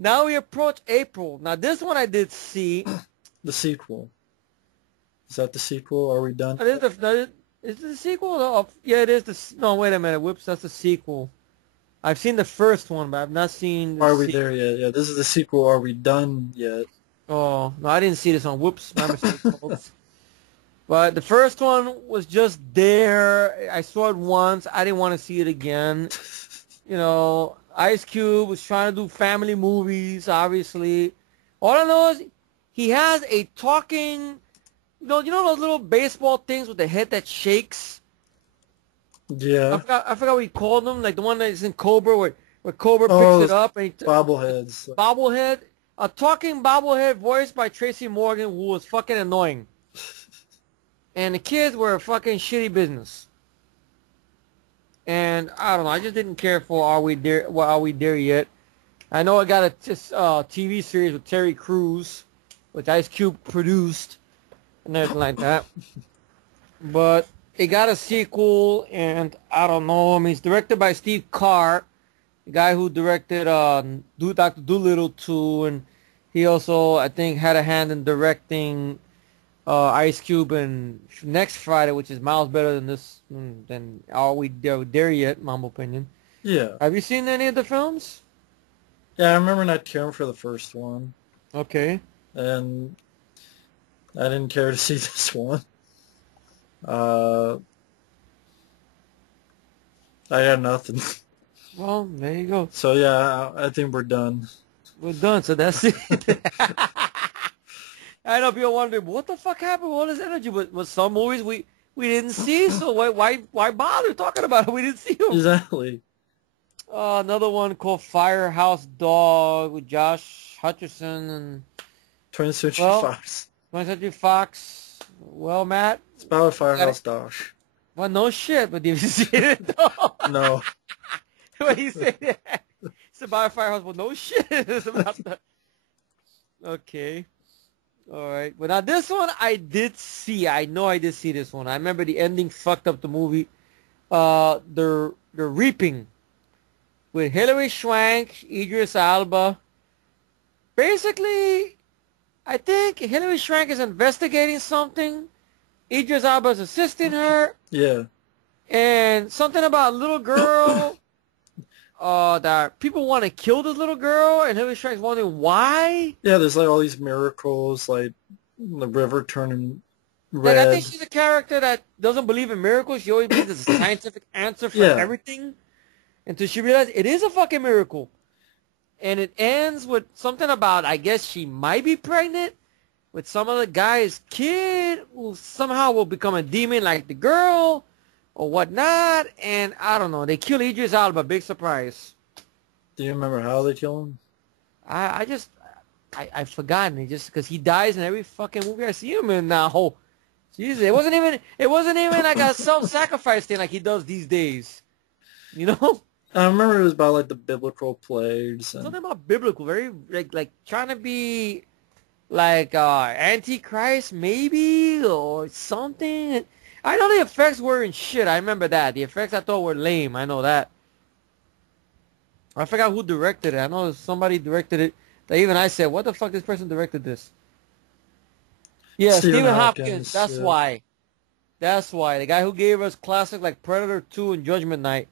Now we approach April. Now this one I did see. The sequel. Is that the sequel? Are we done? Is it the sequel? Oh, yeah, it is. No, wait a minute. Whoops, that's the sequel. I've seen the first one, but I've not seen the Are we there yet? Yeah, this is the sequel. Are we done yet? Oh, no, I didn't see this one. Whoops, my mistake, folks. But the first one was just there. I saw it once. I didn't want to see it again. You know, Ice Cube was trying to do family movies, obviously. All I know is he has a talking, you know those little baseball things with the head that shakes? Yeah. I forgot what he called them, like the one that's in Cobra, where Cobra picks it up. And bobbleheads. Bobblehead. A talking bobblehead voiced by Tracy Morgan, who was fucking annoying. And the kids were fucking shitty business. And I don't know, I just didn't care for Are We There Yet? I know I got a TV series with Terry Crews, which Ice Cube produced, and everything like that. But it got a sequel, and I don't know. I mean, it's directed by Steve Carr, the guy who directed Dr. Dolittle 2, and he also, I think, had a hand in directing Ice Cube and Next Friday, which is miles better than this, than Are We There Yet, in my opinion. Yeah. Have you seen any of the films? Yeah, I remember not caring for the first one. Okay. And I didn't care to see this one. I got nothing. Well, there you go. So yeah, I think we're done. We're done, so that's it. I know people wondering, what the fuck happened with all this energy? But some movies we didn't see, so why bother talking about it? We didn't see them. Exactly. Another one called Firehouse Dog with Josh Hutcherson and 20th Century Fox. 20th Century Fox. Well, Matt. It's about a Firehouse Dog. Well, no shit, but did you see it? No. What do you say that? It's about a firehouse. Well, no shit. It's about the... Okay. All right. But now this one I did see. I know I did see this one. I remember the ending fucked up the movie. The Reaping with Hilary Swank, Idris Elba. Basically, I think Hilary Swank is investigating something. Idris Elba is assisting her. Yeah. And something about a little girl. That people want to kill this little girl, and Hilary Swank's wondering why. Yeah, there's like all these miracles, like the river turning red. Like, I think she's a character that doesn't believe in miracles. She always believes there's a scientific answer for everything, until she realizes it is a fucking miracle. And it ends with something about, I guess she might be pregnant with some other guy's kid who somehow will become a demon like the girl. Or whatnot, and I don't know. They kill Idris Elba, big surprise. Do you remember how they kill him? I've forgotten it just because he dies in every fucking movie I see him in now. Jesus, it wasn't even like a self-sacrifice thing like he does these days. You know? I remember it was about like the biblical plagues. And... something about biblical, very like trying to be like Antichrist maybe or something. I know the effects weren't shit. I remember that. The effects I thought were lame. I know that. I forgot who directed it. I know somebody directed it. That even I said, what the fuck, this person directed this? Yeah, Stephen Hopkins. That's why. That's why. The guy who gave us classics like Predator 2 and Judgment Night.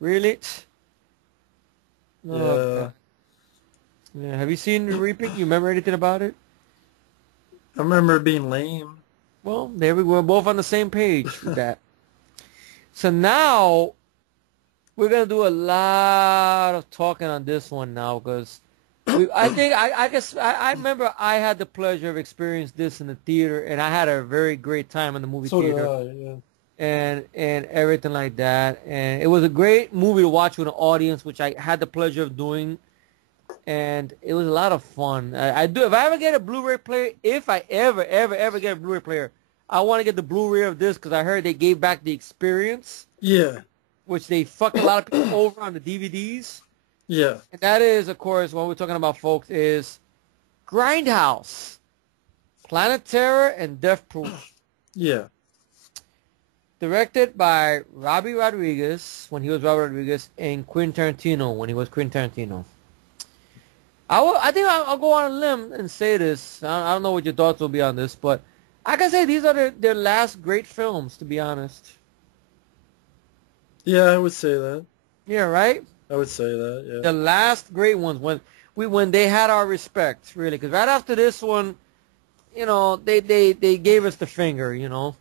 Really? Yeah. Yeah. Have you seen The Reaping? You remember anything about it? I remember it being lame. Well, there we were both on the same page with that. So now we're gonna do a lot of talking on this one now because I remember I had the pleasure of experiencing this in the theater and I had a very great time in the movie theater. Did I, yeah. And everything like that. And it was a great movie to watch with an audience, which I had the pleasure of doing. And it was a lot of fun. If I ever get a Blu-ray player, if I ever get a Blu-ray player, I want to get the Blu-ray of this because I heard they gave back the experience. Yeah. Which they fucked a lot of people over on the DVDs. Yeah. And that is, of course, what we're talking about, folks, is Grindhouse, Planet Terror, and Death Proof. Yeah. Directed by Robbie Rodriguez when he was Robert Rodriguez and Quentin Tarantino when he was Quentin Tarantino. I think I'll go on a limb and say this. I don't know what your thoughts will be on this, but I can say these are their last great films, to be honest. Yeah, I would say that. Yeah, right? I would say that, yeah. The last great ones when they had our respect, really. Because right after this one, they gave us the finger, At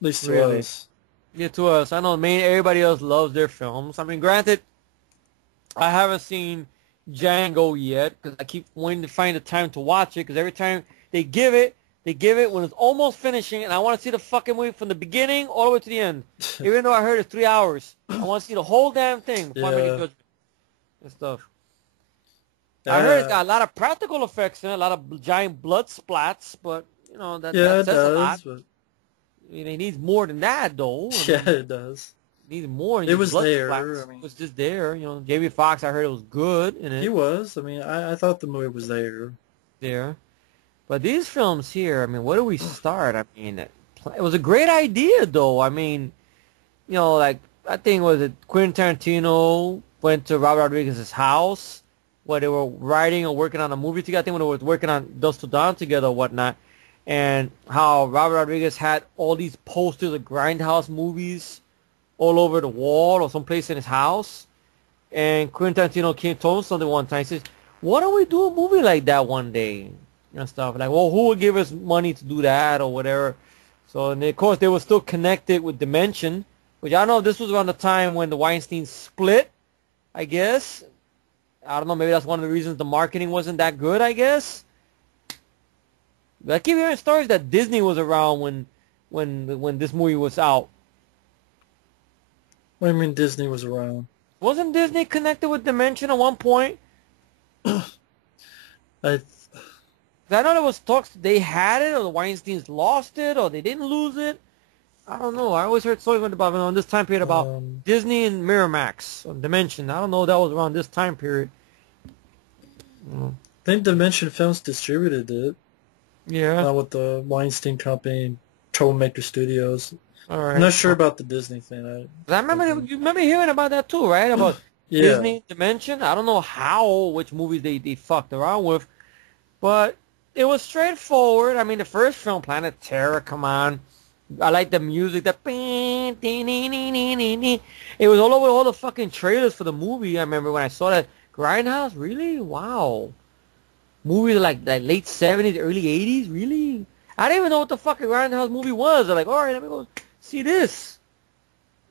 least to Really. us. Yeah, to us. I know everybody else loves their films. I mean, granted, I haven't seen Django yet because I keep wanting to find the time to watch it because every time they give it when it's almost finishing, and I want to see the fucking movie from the beginning all the way to the end. Even though I heard it's 3 hours, I want to see the whole damn thing before I make a Yeah. judgment and stuff. I heard it's Uh, got a lot of practical effects in it, a lot of giant blood splats, but that yeah, it says a lot. does, but I mean, it needs more than that, though. I yeah, mean, it does. it needs more than It just was blood there. splats. I mean, It was just there. Jamie Foxx, I heard it was good in he it was. I mean, I thought the movie was there. there. But these films here, I mean, where do we start? I mean, it was a great idea, though. I mean, like, I think, was it Quentin Tarantino went to Robert Rodriguez's house where they were writing or working on a movie together. I think when they were working on Dust to Dawn together or whatnot. And how Robert Rodriguez had all these posters of Grindhouse movies all over the wall or someplace in his house. And Quentin Tarantino came to him something one time. He says, why don't we do a movie like that one day? And stuff. Like, well, who would give us money to do that or whatever? So, and of course, they were still connected with Dimension, which I don't know if this was around the time when the Weinstein split, I guess. I don't know, maybe that's one of the reasons the marketing wasn't that good, I guess. But I keep hearing stories that Disney was around when this movie was out. What do you mean Disney was around? Wasn't Disney connected with Dimension at one point? I 'Cause I know there was talks they had it, or the Weinsteins lost it, or they didn't lose it. I don't know. I always heard stories about on this time period about Disney and Miramax on Dimension. I don't know if that was around this time period. think Dimension Films distributed it. Yeah. Not with the Weinstein Company, Troublemaker Studios. All right. I'm not sure about the Disney thing. I remember you remember hearing about that too, right? About Yeah. Disney Dimension. I don't know which movies they fucked around with, but it was straightforward. I mean, the first film, Planet Terror, come on. I like the music. It was all over all the fucking trailers for the movie. I remember when I saw that. Grindhouse, really? Wow. Movies like late 70s, early 80s, really? I didn't even know what the fucking Grindhouse movie was. They're like, all right, let me go see this.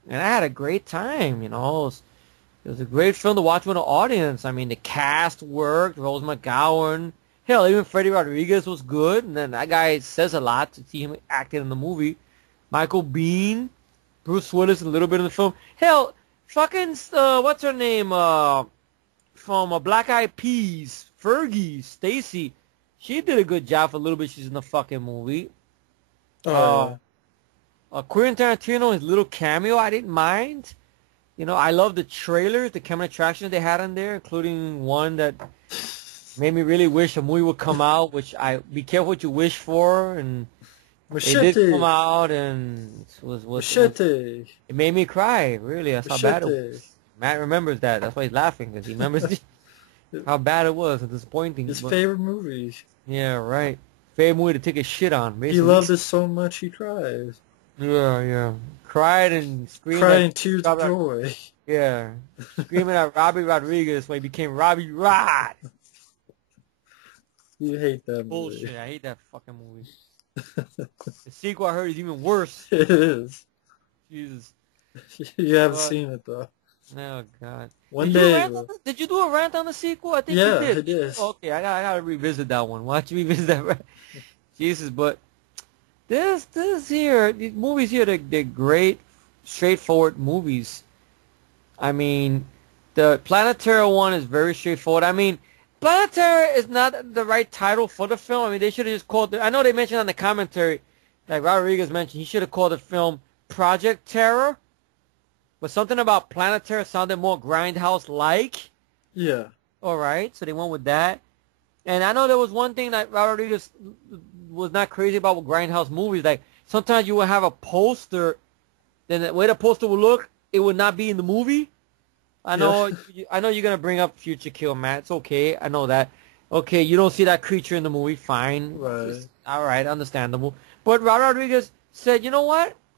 And I had a great time, It was a great film to watch with an audience. I mean, the cast worked. Rose McGowan. Hell, even Freddie Rodriguez was good. And then that guy says a lot to see him acting in the movie. Michael Biehn. Bruce Willis a little bit in the film. Hell, fucking, what's her name? From Black Eyed Peas. Fergie. Stacy. She did a good job for a little bit. She's in the fucking movie. Oh, Quentin Tarantino, his little cameo, I didn't mind. I love the trailers, the camera attractions they had in there, including one that made me really wish a movie would come out, which be careful what you wish for, and Machete. it did come out, and Machete. it made me cry, really. That's how bad it Machete. was. Matt remembers that. That's why he's laughing, because he remembers how bad it was and disappointing. His favorite movie. Yeah, right. Favorite movie to take a shit on, basically. He loves it so much he cries. Yeah. Cried and screamed. Crying tears of joy. Yeah. Screaming at Robbie Rodriguez when he became Robbie Rod. You hate that movie. Bullshit. I hate that fucking movie. The sequel I heard is even worse. It is. Jesus. You haven't seen it though. Oh God. One day. Did you do a rant on the sequel? I think Yeah, you did. it is. Okay, I gotta revisit that one. Why don't you revisit that? Right? Jesus, but this here, these movies here, they're great, straightforward movies. I mean, the Planet Terror one is very straightforward. I mean, Planet Terror is not the right title for the film. I mean, they should have just called it. I know they mentioned on the commentary, like Rodriguez mentioned, he should have called the film Project Terror. But something about Planet Terror sounded more Grindhouse-like. Yeah. All right, so they went with that. And I know there was one thing that Rodriguez was not crazy about with Grindhouse movies. Like, sometimes you would have a poster, then the way the poster would look, it would not be in the movie. I Yeah. know, I know you're gonna bring up Future Kill, Matt. It's okay. I know that. Okay, you don't see that creature in the movie. Fine. Right. All right, understandable. But Rod Rodriguez said, you know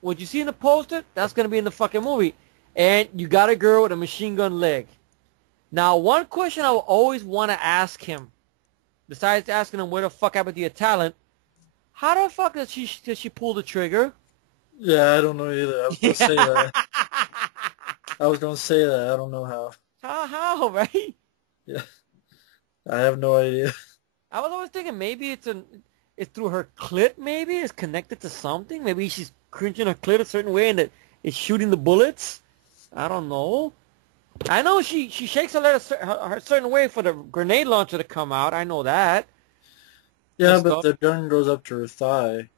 what you see in the poster, that's gonna be in the fucking movie. And you got a girl with a machine gun leg. Now, one question I will always want to ask him, besides asking him where the fuck happened to your talent, how the fuck did she pull the trigger? Yeah, I don't know either. I was gonna say Yeah. that. I was gonna say that. I don't know how. How, right? Yeah, I have no idea. I was always thinking maybe it's through her clit. Maybe it's connected to something. Maybe she's cringing her clit a certain way and it's shooting the bullets. I don't know. I know she shakes her leg a certain way for the grenade launcher to come out. I know that and Yeah, but stuff. the gun goes up to her thigh.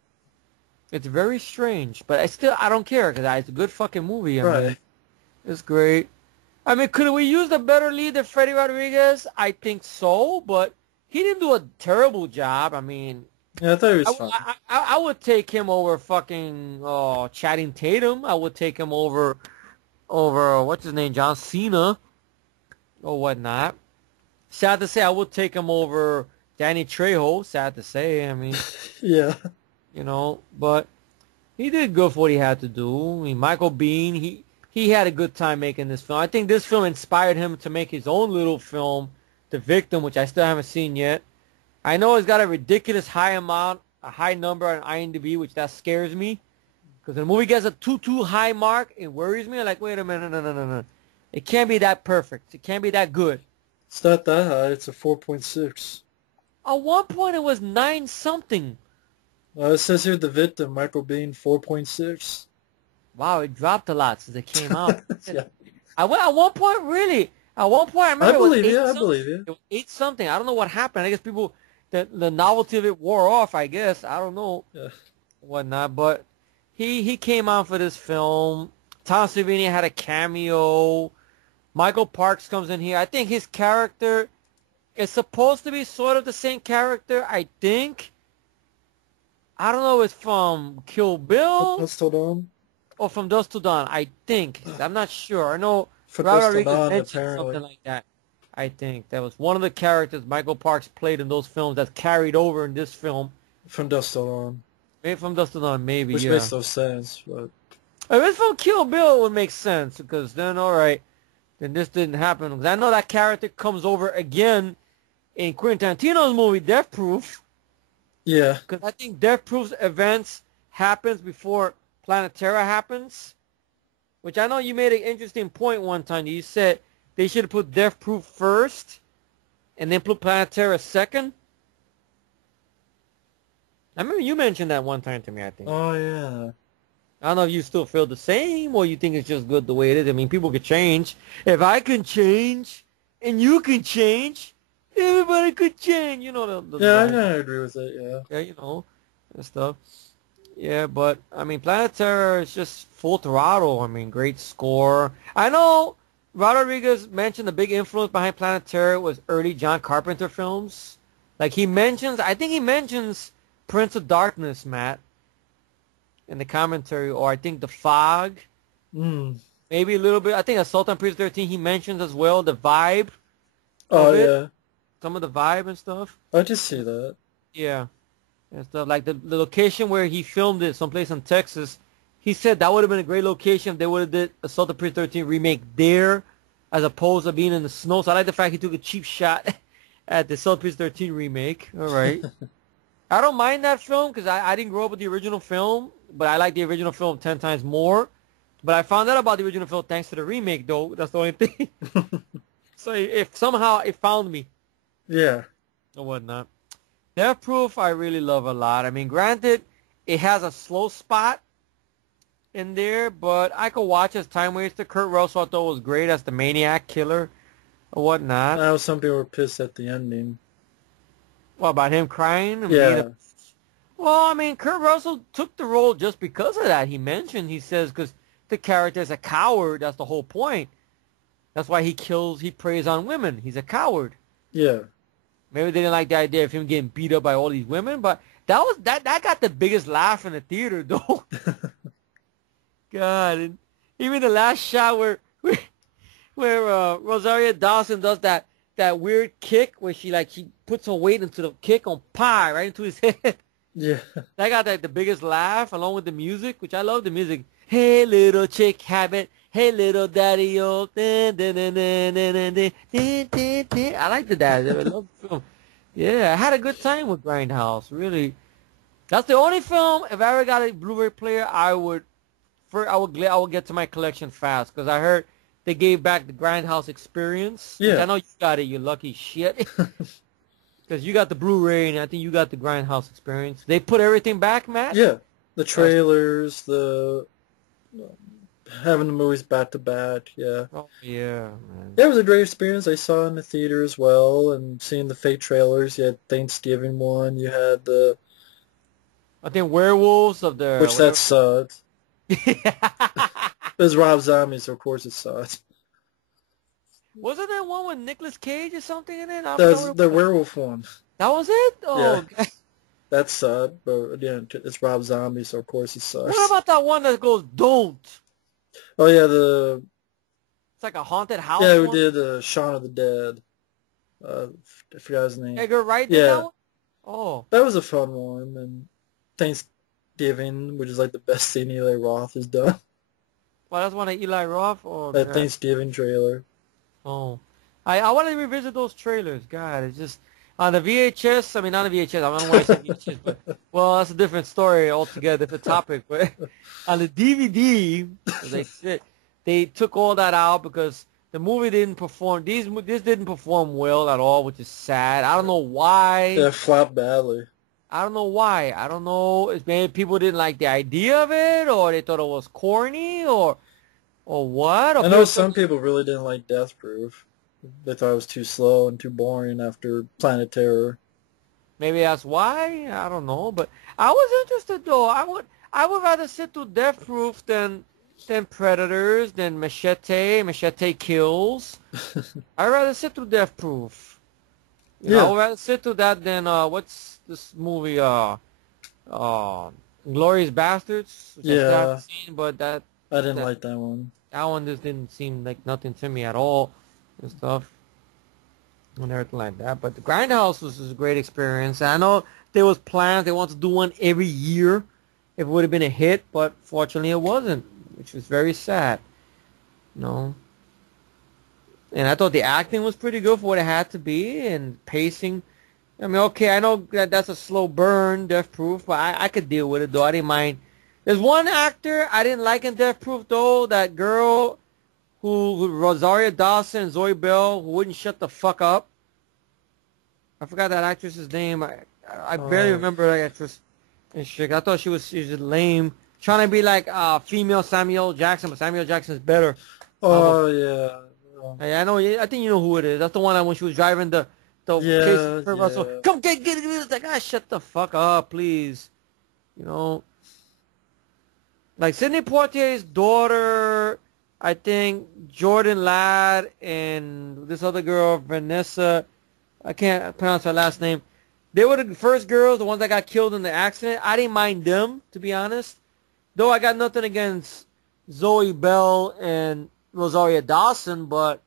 It's very strange, but I don't care because it's a good fucking movie. I mean, Right. it's great. I mean, could we use a better lead than Freddie Rodriguez? I think so, but he didn't do a terrible job. I mean, Yeah, I thought he I, was fine. I would take him over fucking Channing Tatum. I would take him over what's his name, John Cena or whatnot. Sad to say, I would take him over Danny Trejo. Sad to say, I mean, Yeah. but he did good for what he had to do. I mean, Michael Biehn, he had a good time making this film. I think this film inspired him to make his own little film, The Victim, which I still haven't seen yet. I know it's got a ridiculous a high number on IMDb, which that scares me. Because when a movie gets a too high mark, it worries me. I'm like, wait a minute, no. It can't be that perfect. It can't be that good. It's not that high. It's a 4.6. At one point, it was 9 something. It says here the victim, Michael Biehn, 4.6. Wow, it dropped a lot since it came out. Yeah. At one point, really. At one point, I remember I believe it was 8 you. I something. believe you. It was 8 something. I don't know what happened. I guess people, the novelty of it wore off, I guess. I don't know. Yeah. Whatnot. But he came out for this film. Tom Savini had a cameo. Michael Parks comes in here. I think his character is supposed to be sort of the same character, I think. I don't know if it's from Kill Bill Let's hold on. or from Dusk Till Dawn. I think. I'm not sure. I know For Robert Dust Till Rodriguez Dawn, mentioned apparently. something like that. I think that was one of the characters Michael Parks played in those films that's carried over in this film. From Dust Till Dawn. Maybe from Dusk Till Dawn, maybe, Which yeah. makes no sense, but... If it's from Kill Bill, it would make sense, because then, alright, then this didn't happen. Because I know that character comes over again in Quentin Tarantino's movie, Death Proof. Yeah. Because I think Death Proof's events happens before Planet Terror happens. Which I know you made an interesting point one time. You said they should have put Death Proof first and then put Planet Terror second. I remember you mentioned that one time to me, I think. Oh, yeah. I don't know if you still feel the same or you think it's just good the way it is. I mean, people could change. If I can change and you can change, everybody could change. You know the Yeah, I line. kind of agree with it, yeah. Yeah, and stuff. Yeah, but, I mean, Planet Terror is just full throttle. I mean, great score. I know Rodriguez mentioned the big influence behind Planet Terror was early John Carpenter films. Like, I think he mentions Prince of Darkness, Matt, in the commentary, or I think The Fog. Maybe a little bit. I think Assault on Precinct 13 he mentions as well, the vibe Oh, of it. yeah. Some of the vibe and stuff. I just see that. Yeah. And stuff like the location where he filmed it, someplace in Texas, he said that would have been a great location if they would have did Assault on Precinct 13 remake there as opposed to being in the snow. So I like the fact he took a cheap shot at the Assault on Precinct 13 remake. All right. I don't mind that film because I didn't grow up with the original film, but I like the original film 10 times more. But I found out about the original film thanks to the remake, though. That's the only thing. So if somehow it found me Yeah. or whatnot. Death Proof I really love a lot. I mean, granted, it has a slow spot in there, but I could watch as time waster. Kurt Russell I thought was great as the maniac killer or whatnot. I know some people were pissed at the ending. What about him crying? Yeah. Well, I mean, Kurt Russell took the role just because of that. He says, because the character is a coward. That's the whole point. That's why he preys on women. He's a coward. Yeah. Maybe they didn't like the idea of him getting beat up by all these women, but that got the biggest laugh in the theater, though. God, and even the last shot where where Rosario Dawson does that weird kick where she puts her weight into the kick on pie right into his head. Yeah. That got the biggest laugh along with the music, which I love the music. Hey little chick habit, hey little daddy old. Dun, dun, dun, dun, dun, dun, dun, dun, dun, dun. I liked that. I love the film. Yeah, I had a good time with Grindhouse. Really, that's the only film. If I ever got a Blu-ray player, I would get to my collection fast because I heard they gave back the Grindhouse experience. Which Yeah. I know you got it. You lucky shit. Because you got the Blu-ray and I think you got the Grindhouse experience. They put everything back, Matt. Yeah. The trailers, the having the movies back to back. Yeah. Oh yeah, man. Yeah, it was a great experience. I saw it in the theater as well, and seeing the fake trailers. You had Thanksgiving one. You had the I think Werewolves of the which that sucked. It was Rob Zombie, so of course it sucked. Wasn't there one with Nicolas Cage or something in it? I don't That's know. the werewolf one. That was it? Oh, Yeah. That sucked, but again, it's Rob Zombie, so of course it sucks. what about that one that goes don't? Oh yeah, It's like a haunted house who one? did Shaun of the Dead. I forgot his name. Edgar Wright did Yeah. that one? Oh. That was a fun one, and Thanksgiving, which is like the best thing Eli Roth has done. Well, that's one of Eli Roth? Oh, That God. Thanksgiving trailer. Oh. I want to revisit those trailers. God, it's just... On the VHS, I mean, not the VHS, I don't know why I said VHS, but, well, that's a different story altogether, different topic, but on the DVD, they took all that out because the movie didn't perform, this didn't perform well at all, which is sad. I don't know why. Yeah, flopped badly. I don't know why. I don't know if maybe people didn't like the idea of it, or they thought it was corny, or what. Or I know some people really didn't like Death Proof. They thought it was too slow and too boring after Planet Terror. Maybe that's why. I don't know, but I was interested though. I would rather sit through Death Proof than Predators, than Machete Kills. I'd rather sit through Death Proof. You know, I would rather sit through that than what's this movie? Glorious Bastards. Which I still haven't seen, but I didn't like that one. That one just didn't seem like nothing to me at all and stuff and everything like that. But the Grindhouse was a great experience. I know there was plans. They wanted to do one every year if it would have been a hit, but fortunately it wasn't, which was very sad. You know? And I thought the acting was pretty good for what it had to be and pacing. I mean, okay, I know that that's a slow burn, Death Proof, but I could deal with it, though. I didn't mind. There's one actor I didn't like in Death Proof, though, that girl who Rosario Dawson and Zoe Bell, who wouldn't shut the fuck up. I forgot that actress's name. I barely remember that actress. And shit, I thought she was lame. Trying to be like female Samuel Jackson, but Samuel Jackson's better. Oh, yeah. I know. I think you know who it is. That's the one that when she was driving the case for Russell. Come get it. It's like, shut the fuck up, please. You know. Like Sidney Poitier's daughter, I think Jordan Ladd and this other girl, Vanessa, I can't pronounce her last name. They were the first girls, the ones that got killed in the accident. I didn't mind them, to be honest. Though I got nothing against Zoe Bell and Rosario Dawson, but,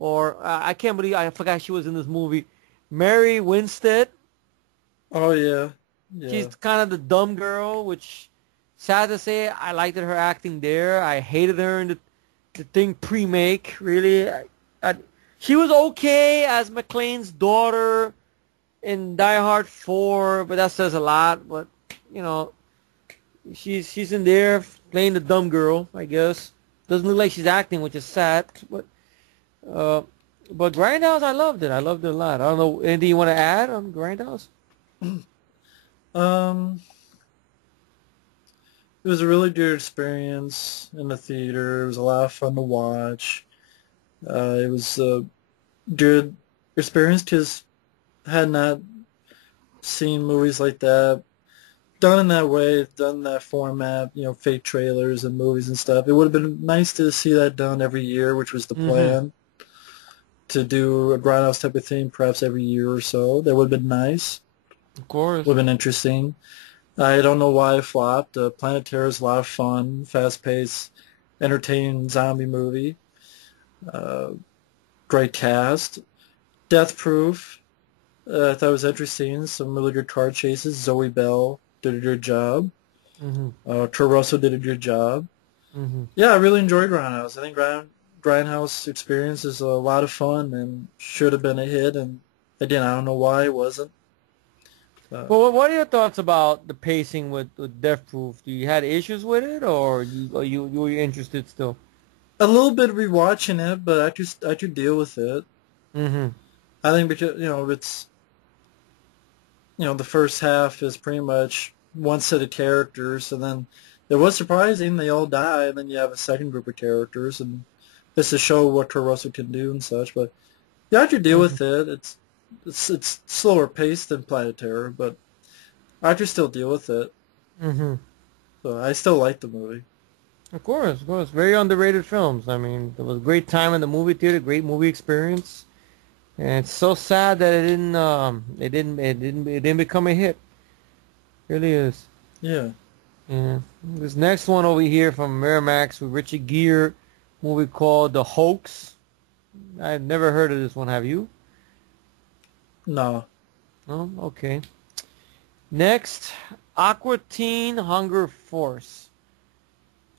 I can't believe, I forgot she was in this movie. Mary Winstead. Oh, yeah. She's kind of the dumb girl, which, sad to say, I liked her acting there. I hated her in the thing pre-make, really. She was okay as McClane's daughter in Die Hard 4, but that says a lot. But, you know, she's in there playing the dumb girl, I guess. Doesn't look like she's acting, which is sad. But Grindhouse, I loved it. I loved it a lot. I don't know, anything you want to add on Grindhouse? It was a really good experience in the theater. It was a lot of fun to watch. It was a good experience because I had not seen movies like that done in that way, done in that format, fake trailers and movies and stuff. It would have been nice to see that done every year, which was the plan, to do a Grindhouse type of thing perhaps every year or so. That would have been nice. Of course. Would have been interesting. I don't know why it flopped. Planet Terror is a lot of fun, fast-paced, entertaining zombie movie. Uh, Great cast. Death Proof. I thought it was interesting. Some really good car chases. Zoe Bell did a good job. Mm-hmm. Kurt Russell did a good job. Mm-hmm. Yeah, I really enjoyed Grindhouse. I think Grindhouse experience is a lot of fun and should have been a hit. And again, I don't know why it wasn't. Uh, Well, what are your thoughts about the pacing with Death Proof? Do you had issues with it, or you were interested still? a little bit rewatching it, but I could deal with it. Mm-hmm. I think because it's the first half is pretty much one set of characters, and then it was surprising they all die, and then you have a second group of characters, and it's to show what Kurt Russell can do and such. But yeah, I could deal Mm-hmm. with it. It's slower paced than Planet Terror, but I could still deal with it. Mm-hmm. So I still like the movie. Of course, of course. Very underrated films. I mean, it was a great time in the movie theater, great movie experience. And it's so sad that it didn't become a hit. Really is. Yeah. Yeah. This next one over here from Miramax with Richard Gere, movie called The Hoax. I've never heard of this one, have you? No. No? Okay. Next, Aqua Teen Hunger Force.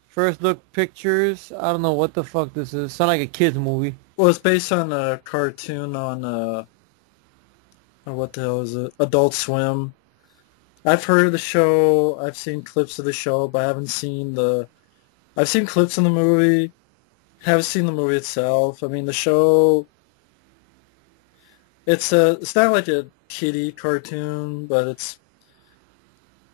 First look pictures. I don't know what the fuck this is. Sound like a kid's movie. Well, it's based on a cartoon on what the hell is it? Adult Swim. I've heard of the show. I've seen clips of the show, but I haven't seen the. I've seen clips in the movie. Haven't seen the movie itself. I mean, the show. It's not like a kiddie cartoon, but it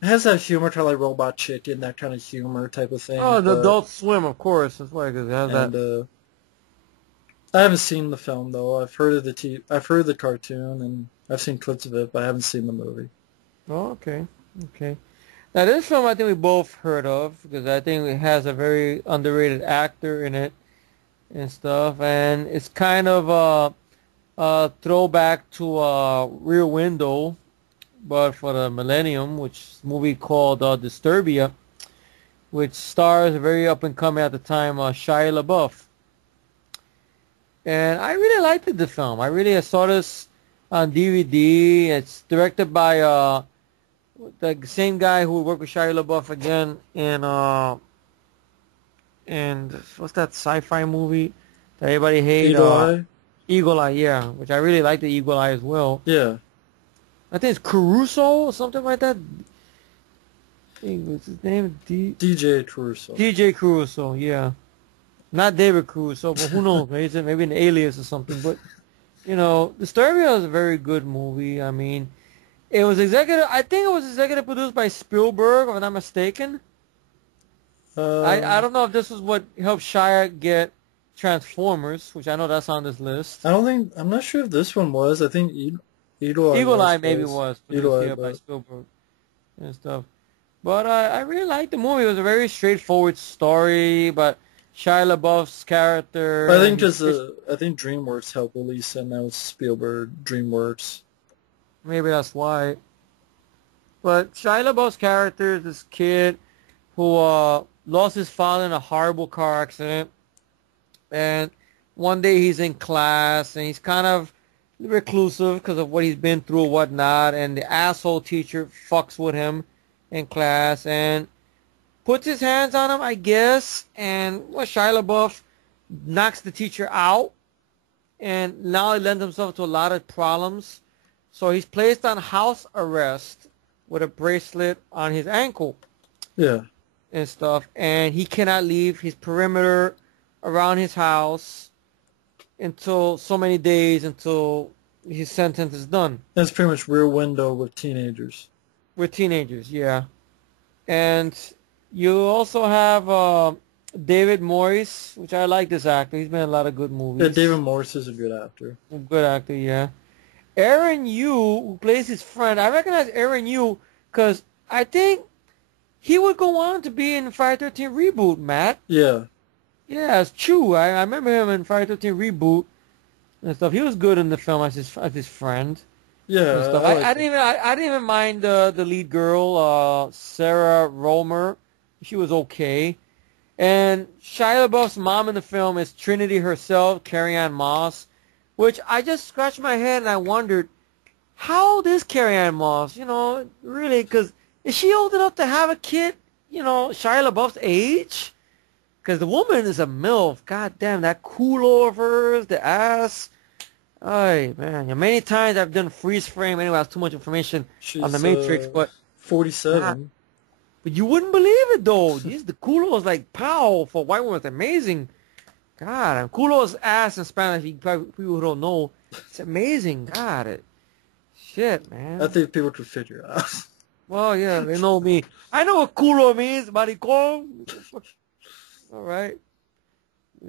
has that humor kind of like Robot Chicken, that kind of humor type of thing. Oh, the Adult Swim, of course. That's why, because it has And that. I haven't seen the film though. I've heard of the cartoon, and I've seen clips of it, but I haven't seen the movie. Oh, okay. Okay. Now, this film I think we both heard of because I think it has a very underrated actor in it and stuff. And it's kind of a throwback to Rear Window, but for the millennium, which is a movie called Disturbia, which stars a very up-and-coming at the time Shia LaBeouf. And I really liked the film. I saw this on DVD. It's directed by the same guy who worked with Shia LaBeouf again in and what's that sci-fi movie that everybody hated? Eagle Eye. Eagle Eye, yeah, which I really like the Eagle Eye as well. Yeah. I think it's Caruso or something like that. What's his name? DJ Caruso. DJ Caruso, yeah. Not David Caruso, but who knows? Maybe an alias or something. But, Disturbia is a very good movie. I mean, I think it was executive produced by Spielberg, if I'm not mistaken. I don't know if this was what helped Shia get Transformers, which I know that's on this list. I'm not sure if this one was. I think Eagle Eye. Eagle Eye maybe was Eagle produced Eye, here by Spielberg and stuff. But I really liked the movie. It was a very straightforward story, but Shia LaBeouf's character. I think I think DreamWorks helped release it, and that was Spielberg, DreamWorks. Maybe that's why. But Shia LaBeouf's character is this kid who lost his father in a horrible car accident. And one day he's in class, and he's kind of reclusive because of what he's been through and whatnot. And the asshole teacher fucks with him in class and puts his hands on him, I guess. And Shia LaBeouf knocks the teacher out. And now he lends himself to a lot of problems. So he's placed on house arrest with a bracelet on his ankle. Yeah. And stuff. And he cannot leave his perimeter around his house until so many days until his sentence is done. That's pretty much Rear Window with teenagers. With teenagers, yeah. And you also have David Morris, which I like this actor. He's been in a lot of good movies. Yeah, David Morris is a good actor. Good actor, yeah. Aaron Yu, who plays his friend. I recognize Aaron Yu because I think he would go on to be in Friday 13 Reboot, Matt. Yeah. Yeah, it's Chu. I remember him in Friday 13 Reboot and stuff. He was good in the film as his friend. Yeah. Stuff. I didn't even mind the lead girl, Sarah Romer. She was okay. And Shia LaBeouf's mom in the film is Trinity herself, Carrie-Anne Moss, which I just scratched my head and I wondered, how old is Carrie-Anne Moss? You know, really, because is she old enough to have a kid, you know, Shia LaBeouf's age? Because the woman is a MILF. God damn, that culo of hers, the ass. Ay, man. And many times I've done freeze frame. Anyway, that's too much information on the She's Matrix, but 47. but you wouldn't believe it, though. Jeez, the culo is like, pow, for a white woman. It's amazing. God, and culo is ass in Spanish. People who don't know, it's amazing. God, shit, man. I think people could figure it out. Well, yeah, they know me. I know what culo means, maricón. All right.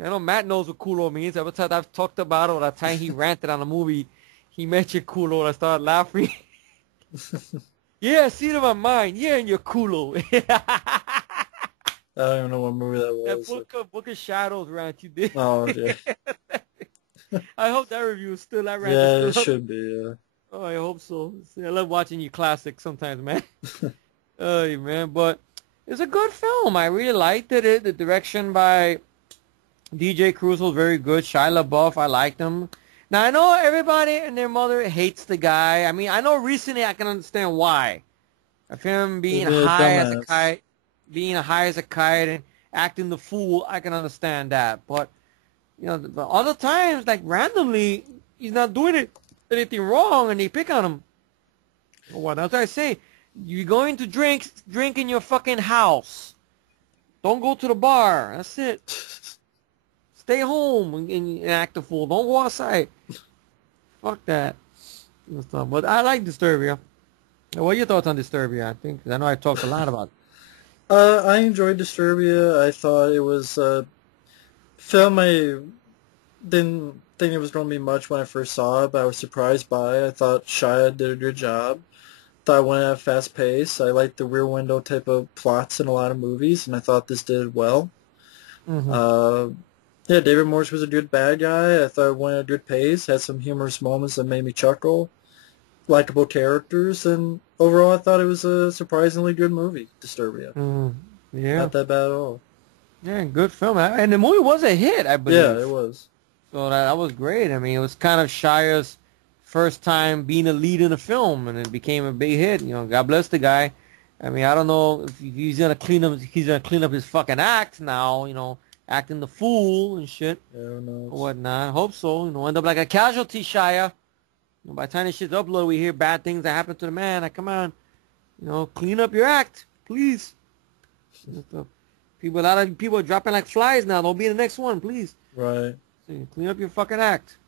I know Matt knows what culo means. Every time I've talked about it, or that time he ranted on a movie, he mentioned culo, and I started laughing. Yeah, I see it in my mind. Yeah, in your culo. I don't even know what movie that was. That Book of Shadows rant you did. Oh, yeah. I hope that review is still that rant. Yeah, is it still up. should be, yeah. Oh, I hope so. See, I love watching you classics sometimes, man. Oh, man, but it's a good film. I really liked it. The direction by DJ Cruz was very good. Shia LaBeouf, I liked him. Now, I know everybody and their mother hates the guy. I mean, I know recently I can understand why. Of him being high as a kite, and acting the fool, I can understand that. But, you know, the other times, like randomly, he's not doing anything wrong and they pick on him. Well, that's what I say. You're going to drink in your fucking house. Don't go to the bar. That's it. Stay home and act a fool. Don't go outside. Fuck that. But I like Disturbia. What are your thoughts on Disturbia? I know I talked a lot about it. I enjoyed Disturbia. I thought it was a film I didn't think it was going to be much when I first saw it, but I was surprised by it. I thought Shia did a good job. Thought it went at a fast pace. I like the Rear Window type of plots in a lot of movies, and I thought this did it well. Mm-hmm. Yeah, David Morse was a good bad guy. I thought it went at a good pace. Had some humorous moments that made me chuckle. Likeable characters, and overall I thought it was a surprisingly good movie, Disturbia. Yeah. Not that bad at all. Yeah, good film. And the movie was a hit, I believe. Yeah, it was. So that was great. I mean, it was kind of Shia's first time being a lead in a film, and it became a big hit. You know, God bless the guy. I mean, I don't know if he's gonna clean up his fucking act now. You know, acting the fool and shit. Yeah, who knows? Or whatnot. I hope so. You know, end up like a casualty, Shia. You know, by the time this shit's uploaded, we hear bad things that happen to the man. Like, come on, you know, clean up your act, please. A lot of people are dropping like flies now. Don't be the next one, please. Right. So clean up your fucking act.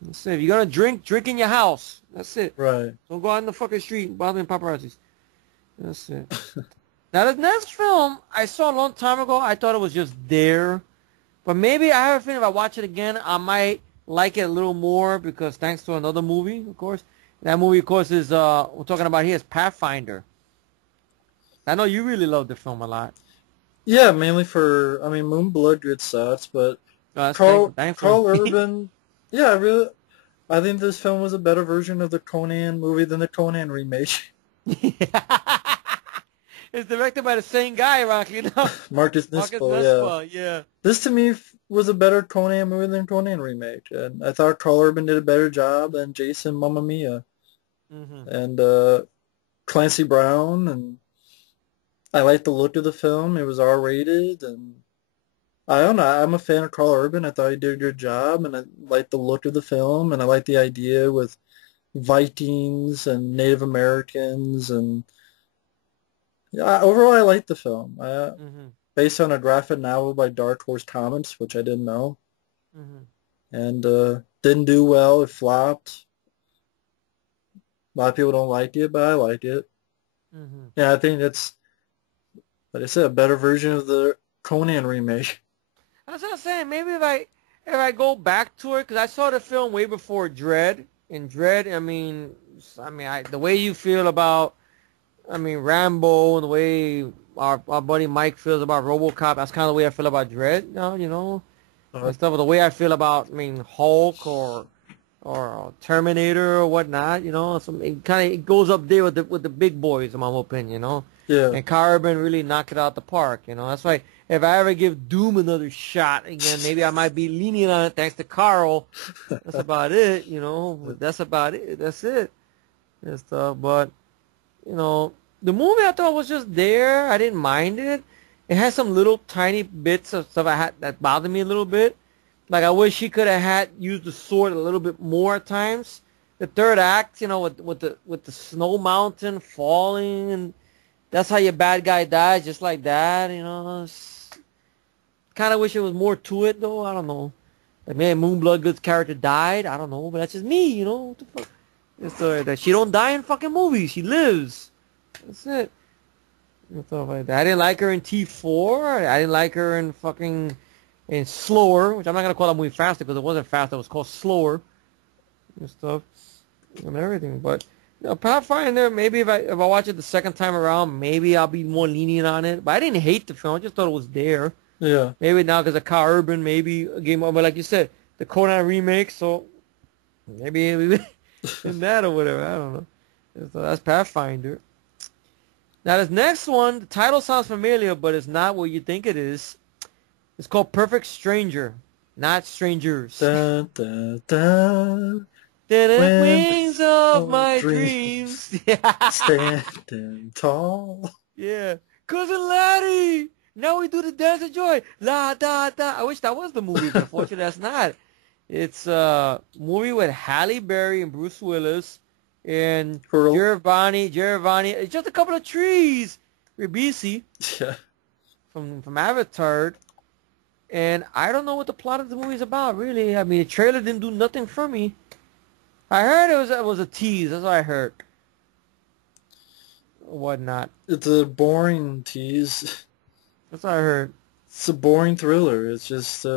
That's it. If you're gonna drink in your house. That's it. Right. Don't go out in the fucking street bothering paparazzis. That's it. Now, the next film I saw a long time ago, I thought it was just there. But maybe I have a feeling if I watch it again, I might like it a little more because thanks to another movie, of course. That movie, of course, is we're talking about here is Pathfinder. I know you really love the film a lot. Yeah, mainly for, I mean, Moonblood good sucks, but Carl Urban, yeah, I think this film was a better version of the Conan movie than the Conan remake. It's directed by the same guy, Rocky. Marcus Nispel, yeah. This to me was a better Conan movie than Conan remake, and I thought Carl Urban did a better job than Jason Mamma Mia, and Clancy Brown, and I liked the look of the film. It was R-rated, and I don't know. I'm a fan of Carl Urban. I thought he did a good job, and I liked the look of the film, and I liked the idea with Vikings and Native Americans, and yeah, overall I liked the film. Based on a graphic novel by Dark Horse Comics, which I didn't know, and didn't do well. It flopped. A lot of people don't like it, but I like it. Yeah, I think it's, like I said, a better version of the Conan remake. That's what I'm saying. Maybe if I go back to it, because I saw the film way before Dread. And Dread, I mean, the way you feel about, Rambo, and the way our buddy Mike feels about RoboCop, that's kind of the way I feel about Dread now, you know. And stuff. The way I feel about, Hulk or or Terminator or whatnot, you know. So it goes up there with the big boys, in my opinion, you know. Yeah. And Carl Urban really knocked it out the park, you know. That's why if I ever give Doom another shot again, maybe I might be lenient on it thanks to Carl. That's about it, you know. But that's about it. That's it and stuff. But you know, the movie I thought was just there. I didn't mind it. It had some little tiny bits of stuff I had that bothered me a little bit. Like I wish he could have had used the sword a little bit more at times. The third act, you know, with the snow mountain falling, and that's how your bad guy dies, just like that. You know, kind of wish there was more to it though. I don't know. Like maybe Moonblood's character died. I don't know, but that's just me. You know, what the fuck? It's that she don't die in fucking movies. She lives. That's it. And stuff like that. I didn't like her in T4. I didn't like her in fucking in Slower, which I'm not gonna call that movie faster because it wasn't fast. It was called Slower and stuff and everything. But you know, Pathfinder. Maybe if I watch it the second time around, maybe I'll be more lenient on it. But I didn't hate the film. I just thought it was there. Yeah. Maybe now because of Carl Urban, maybe a game. But like you said, the Conan remake. So maybe in that or whatever. I don't know. So that's Pathfinder. Now this next one, the title sounds familiar, but it's not what you think it is. It's called Perfect Stranger, not Strangers. Dun, dun, dun. The wings of my dreams. Standing tall. Yeah. Cousin Laddie. Now we do the dance of joy. La da da. I wish that was the movie, but unfortunately that's not. It's a movie with Halle Berry and Bruce Willis and Giovanni. It's just a couple of trees. Ribisi. Yeah. From Avatar. And I don't know what the plot of the movie is about, really. I mean, the trailer didn't do nothing for me. I heard it was a tease. That's what I heard. Whatnot. It's a boring tease. That's what I heard. It's a boring thriller. It's just, I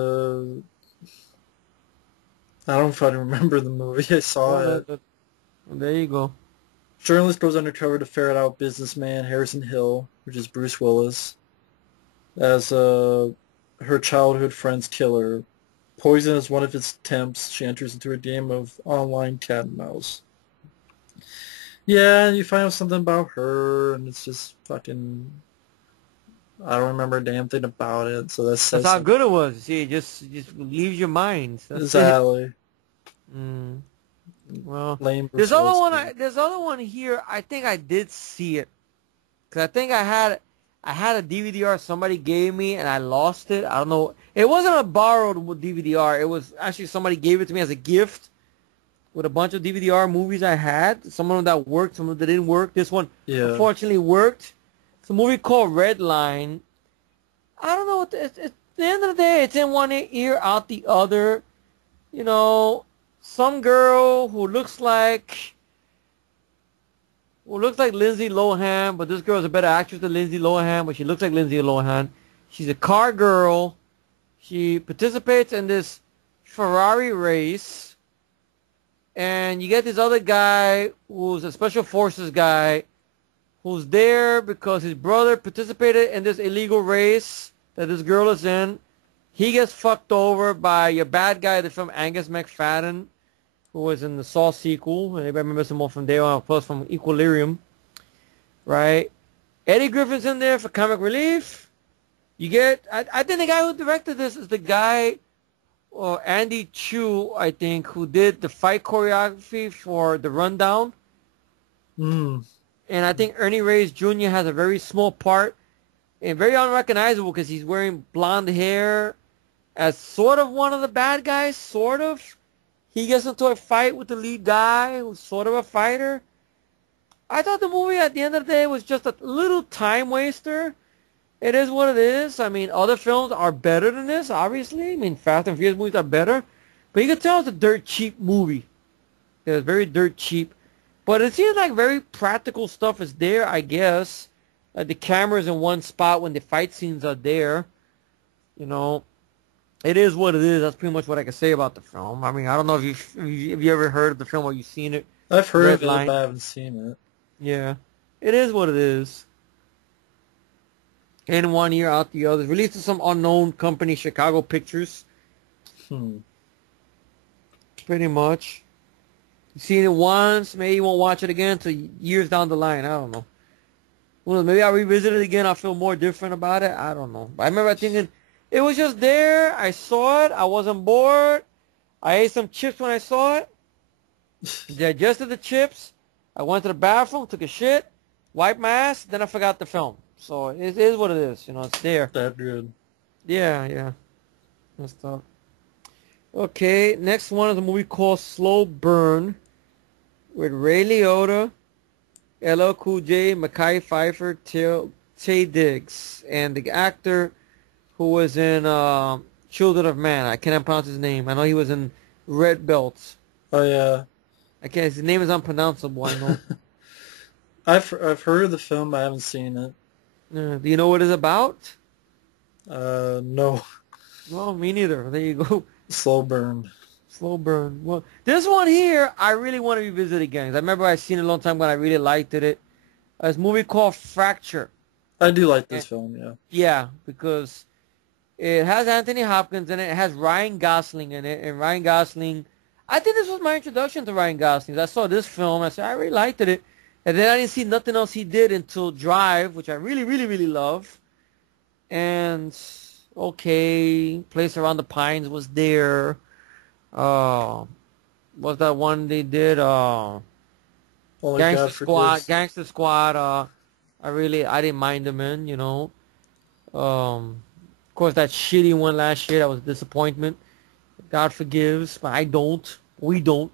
don't fucking remember the movie. I saw it. Well, there you go. Journalist goes undercover to ferret out businessman Harrison Hill, which is Bruce Willis, as her childhood friend's killer. Poison is one of its attempts. She enters into a game of online cat and mouse. Yeah, you find out something about her, and it's just fucking... I don't remember a damn thing about it, so that's how good it was. See, it just leaves your mind. That's exactly. Well, Lame there's other one here. I think I did see it, cause I think I had a DVD-R somebody gave me and I lost it. I don't know. It wasn't a borrowed DVD-R. It was actually somebody gave it to me as a gift with a bunch of DVD-R movies I had. Some of them that worked, some of them that didn't work. This one unfortunately worked. It's a movie called Redline. I don't know. At the end of the day, it's in one ear, out the other. You know, some girl who looks like Lindsay Lohan, but this girl's a better actress than Lindsay Lohan, but she looks like Lindsay Lohan. She's a car girl. She participates in this Ferrari race. And you get this other guy who's a special forces guy who's there because his brother participated in this illegal race that this girl is in. He gets fucked over by your bad guy, the film Angus McFadden, who was in the Saw sequel. Anybody remember some more from there on, plus from Equilibrium, right? Eddie Griffin's in there for comic relief. You get, I think the guy who directed this is the guy, Andy Chu, I think, who did the fight choreography for The Rundown. And I think Ernie Reyes Jr. has a very small part and very unrecognizable because he's wearing blonde hair as sort of one of the bad guys, sort of. He gets into a fight with the lead guy who's sort of a fighter. I thought the movie at the end of the day was just a little time waster. It is what it is. I mean, other films are better than this, obviously. I mean, Fast and Furious movies are better. But you can tell it's a dirt cheap movie. It's very dirt cheap. But it seems like very practical stuff is there, I guess. The camera's in one spot when the fight scenes are there. You know, it is what it is. That's pretty much what I can say about the film. I mean, I don't know if you ever heard of the film or you've seen it. I've heard of it, but I haven't seen it. Yeah, it is what it is. In one ear, out the other. Released to some unknown company, Chicago Pictures. Hmm. Pretty much. You seen it once, maybe you won't watch it again until years down the line. I don't know. Well, maybe I'll revisit it again. I'll feel more different about it. I don't know. But I remember thinking, it was just there. I saw it. I wasn't bored. I ate some chips when I saw it. Digested the chips. I went to the bathroom, took a shit, wiped my ass, then I forgot the film. So it is what it is. You know, it's there. That good. Yeah, yeah. That's tough. Okay, next one is a movie called Slow Burn with Ray Liotta, LL Cool J, Mekhi Phifer, Taye Diggs, and the actor who was in Children of Man. I cannot pronounce his name. I know he was in Red Belts. Oh yeah. I can't. His name is unpronounceable. I know. I've heard of the film, but I haven't seen it. Do you know what it's about? No. Well, me neither. There you go. Slow burn. Slow burn. Well, this one here, I really want to revisit again. 'Cause I remember I seen it a long time ago and I really liked it. It's a movie called Fracture. I do like this film, yeah. Yeah, because it has Anthony Hopkins in it. It has Ryan Gosling in it. And Ryan Gosling, I think this was my introduction to Ryan Gosling. I saw this film. I said, I really liked it. And then I didn't see nothing else he did until Drive, which I really, really, really love. And, okay, Place Around the Pines was there. What's that one they did? Gangster Squad. I didn't mind them in, you know. Of course, that shitty one last year, that was a disappointment. God forgives, but I don't. We don't,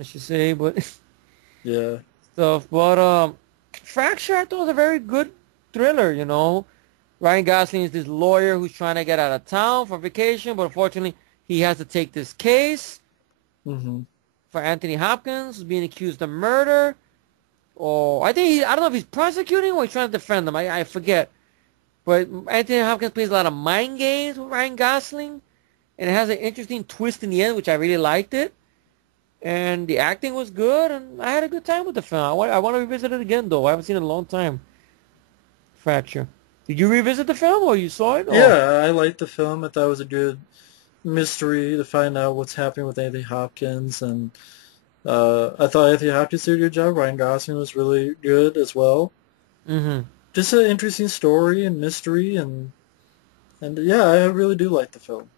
I should say, but yeah. Stuff. But Fracture, I thought was a very good thriller, you know. Ryan Gosling is this lawyer who's trying to get out of town for vacation, but unfortunately, he has to take this case for Anthony Hopkins, who's being accused of murder. Or I don't know if he's prosecuting or he's trying to defend him. I forget. But Anthony Hopkins plays a lot of mind games with Ryan Gosling. And it has an interesting twist in the end, which I really liked it. And the acting was good, and I had a good time with the film. I want to revisit it again, though. I haven't seen it in a long time. Fracture. Did you revisit the film, or you saw it? Or? Yeah, I liked the film. I thought it was a good mystery to find out what's happening with Anthony Hopkins. And I thought Anthony Hopkins did a good job. Ryan Gosling was really good as well. Just an interesting story and mystery, and yeah, I really do like the film.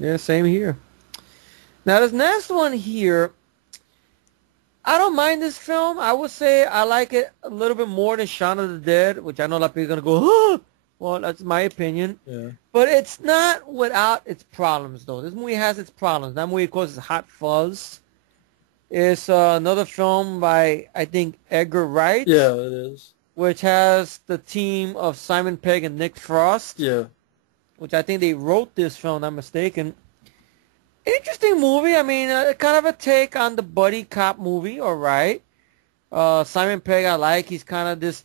Yeah, same here. Now this next one here, I don't mind this film. I would say I like it a little bit more than Shaun of the Dead, which I know a lot of people are going to go, oh! Well, that's my opinion. Yeah. But it's not without its problems, though. This movie has its problems. That movie, of course, is Hot Fuzz. It's another film by, I think, Edgar Wright. Yeah, it is. Which has the team of Simon Pegg and Nick Frost. Yeah. Which I think they wrote this film, if I'm not mistaken. Interesting movie. I mean, kind of a take on the buddy cop movie, all right. Simon Pegg, I like. He's kind of this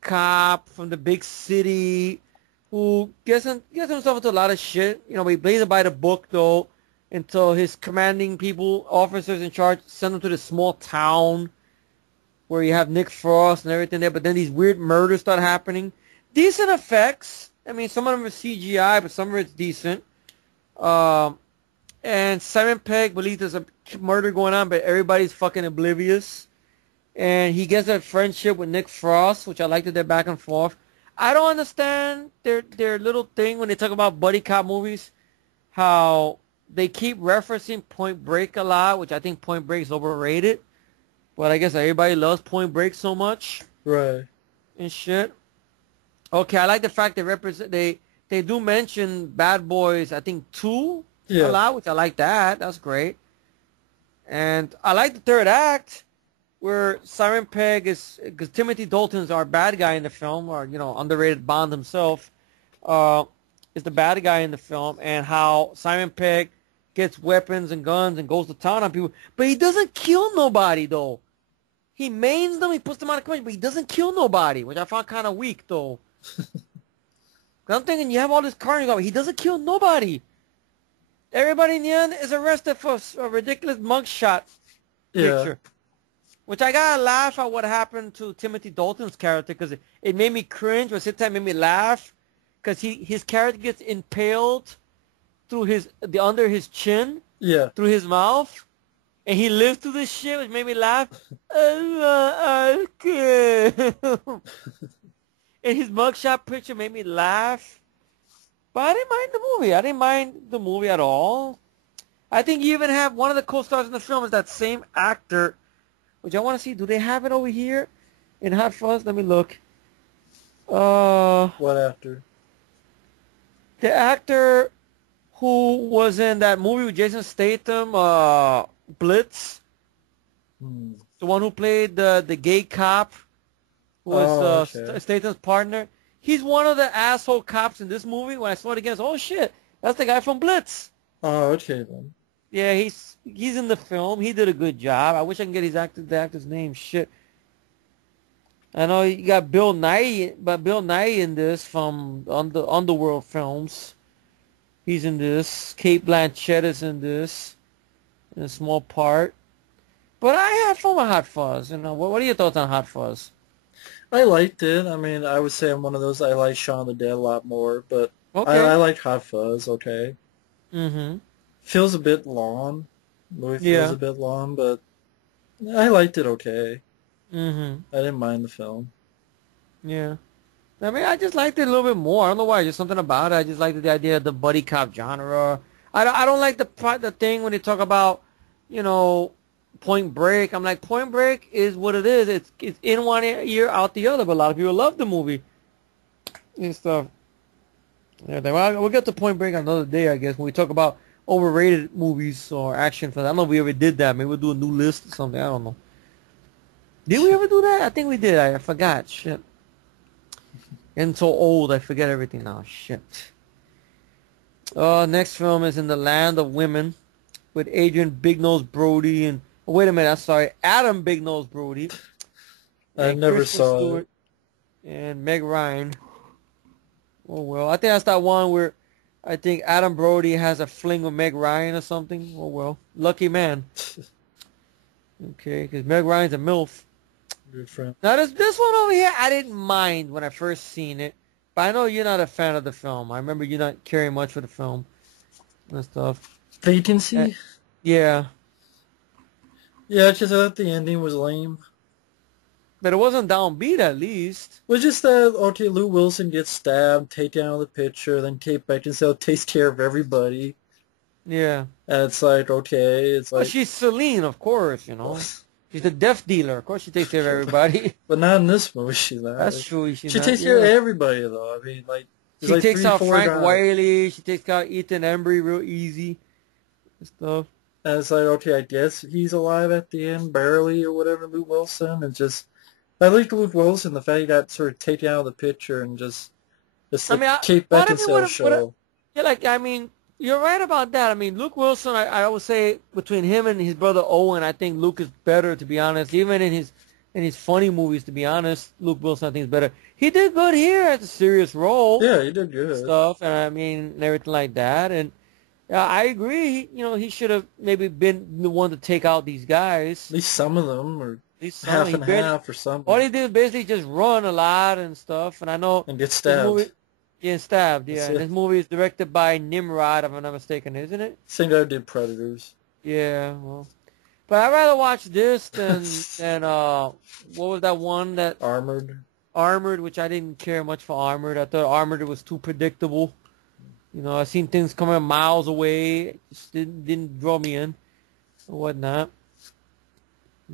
cop from the big city who gets himself into a lot of shit. You know, he plays it by the book, though, until his commanding officers in charge, send him to this small town where you have Nick Frost and everything there. But then these weird murders start happening. Decent effects. I mean, some of them are CGI, but some of it's decent. And Simon Pegg believes there's a murder going on, but everybody's fucking oblivious. And he gets a friendship with Nick Frost, which I like that they're back and forth. I don't understand their little thing when they talk about buddy cop movies, how they keep referencing Point Break a lot, which I think Point Break is overrated. But I guess everybody loves Point Break so much. Right. And shit. Okay, I like the fact they do mention Bad Boys, I think 2 a lot, which I like that. That's great. And I like the third act where Simon Pegg is, because Timothy Dalton's our bad guy in the film, or, you know, underrated Bond himself, is the bad guy in the film, and how Simon Pegg gets weapons and guns and goes to town on people. But he doesn't kill nobody, though. He maims them, he puts them out of commission, but he doesn't kill nobody, which I found kind of weak, though. I'm thinking, you have all this carnage, he doesn't kill nobody. Everybody in the end is arrested for a ridiculous mugshot picture. Which I gotta laugh at what happened to Timothy Dalton's character, because it made me cringe, but at the same time it made me laugh, because his character gets impaled through under his chin, through his mouth, And he lived through this shit, which made me laugh. Okay. And his mugshot picture made me laugh. But I didn't mind the movie. I didn't mind the movie at all. I think you even have one of the co-stars in the film is that same actor, which I want to see. Do they have it over here in Hot Fuzz? Let me look. What actor? The actor who was in that movie with Jason Statham, Blitz. The one who played the gay cop was okay. Statham's partner. He's one of the asshole cops in this movie. When I saw it again, oh shit, that's the guy from Blitz. Oh, okay then. Yeah, he's in the film. He did a good job. I wish I can get the actor's name. Shit. I know you got Bill Nye, but Bill Nye in this from the Underworld films. He's in this. Kate Blanchett is in this, in a small part. But I had fun with Hot Fuzz. You know, what are your thoughts on Hot Fuzz? I liked it. I mean, I would say I'm one of those. I like Shaun of the Dead a lot more, but Okay. I like Hot Fuzz. Okay. Mm-hmm. Feels a bit long. Movie feels Yeah. a bit long, but I liked it. Okay. Mm-hmm. I didn't mind the film. Yeah. I mean, I just liked it a little bit more. I don't know why. Just something about it. I just liked the idea of the buddy cop genre. I don't like the thing when they talk about, you know, Point Break. I'm like, Point Break is what it is. It's in one ear, out the other. But a lot of people love the movie and stuff. Yeah, well, we'll get to Point Break another day, I guess, when we talk about overrated movies or action films. I don't know if we ever did that. Maybe we'll do a new list or something. I don't know. Did we ever do that? I think we did. I forgot. Shit. Getting so old, I forget everything now. Shit. Next film is In the Land of Women with Adrian Big Nose Brody and wait a minute, I'm sorry, Adam Big Nose Brody. I And never Kristen saw Stewart it. and Meg Ryan. Oh well, I think that's that one where I think Adam Brody has a fling with Meg Ryan or something. Oh well, lucky man. Okay, because Meg Ryan's a MILF. Good friend. Now this one over here, I didn't mind when I first seen it, but I know you're not a fan of the film. I remember you not caring much for the film and stuff. Vacancy? Yeah, Yeah, because I thought the ending was lame. but it wasn't downbeat at least. It was just that, okay, Lou Wilson gets stabbed, take down the picture, then Kate Beckinsale takes care of everybody. Yeah. And it's like, okay, it's Well, like... she's Celine, of course, you know. She's the death dealer. Of course she takes care of everybody. But not in this movie, she's not. That's true. She's She not, takes care of everybody, though. I mean, like... She like takes three, out four Frank guys. Wiley. She takes out Ethan Embry real easy and stuff. And it's like, okay, I guess he's alive at the end, barely, or whatever, Lou Wilson, and just... I like Luke Wilson, the fact he got sort of taken out of the picture and just I mean, Kate what if it Beckinsale show. yeah, like, I mean, you're right about that. I mean, Luke Wilson, I would say between him and his brother Owen, I think Luke is better, to be honest. Even in his funny movies, to be honest, Luke Wilson I think is better. He did good here as a serious role. Yeah, he did good. Stuff, and I mean, and everything like that. And I agree. He should have maybe been the one to take out these guys. At least some of them, or At least half and half, or something. All he did was basically just run a lot and stuff. And I know and get stabbed. Getting stabbed, yeah. And this movie is directed by Nimrod, if I'm not mistaken, isn't it? Same guy who did Predators. Yeah, well. But I'd rather watch this than what was that one that... Armored, which I didn't care much for Armored. I thought Armored was too predictable. I seen things coming miles away. It just didn't draw me in or whatnot.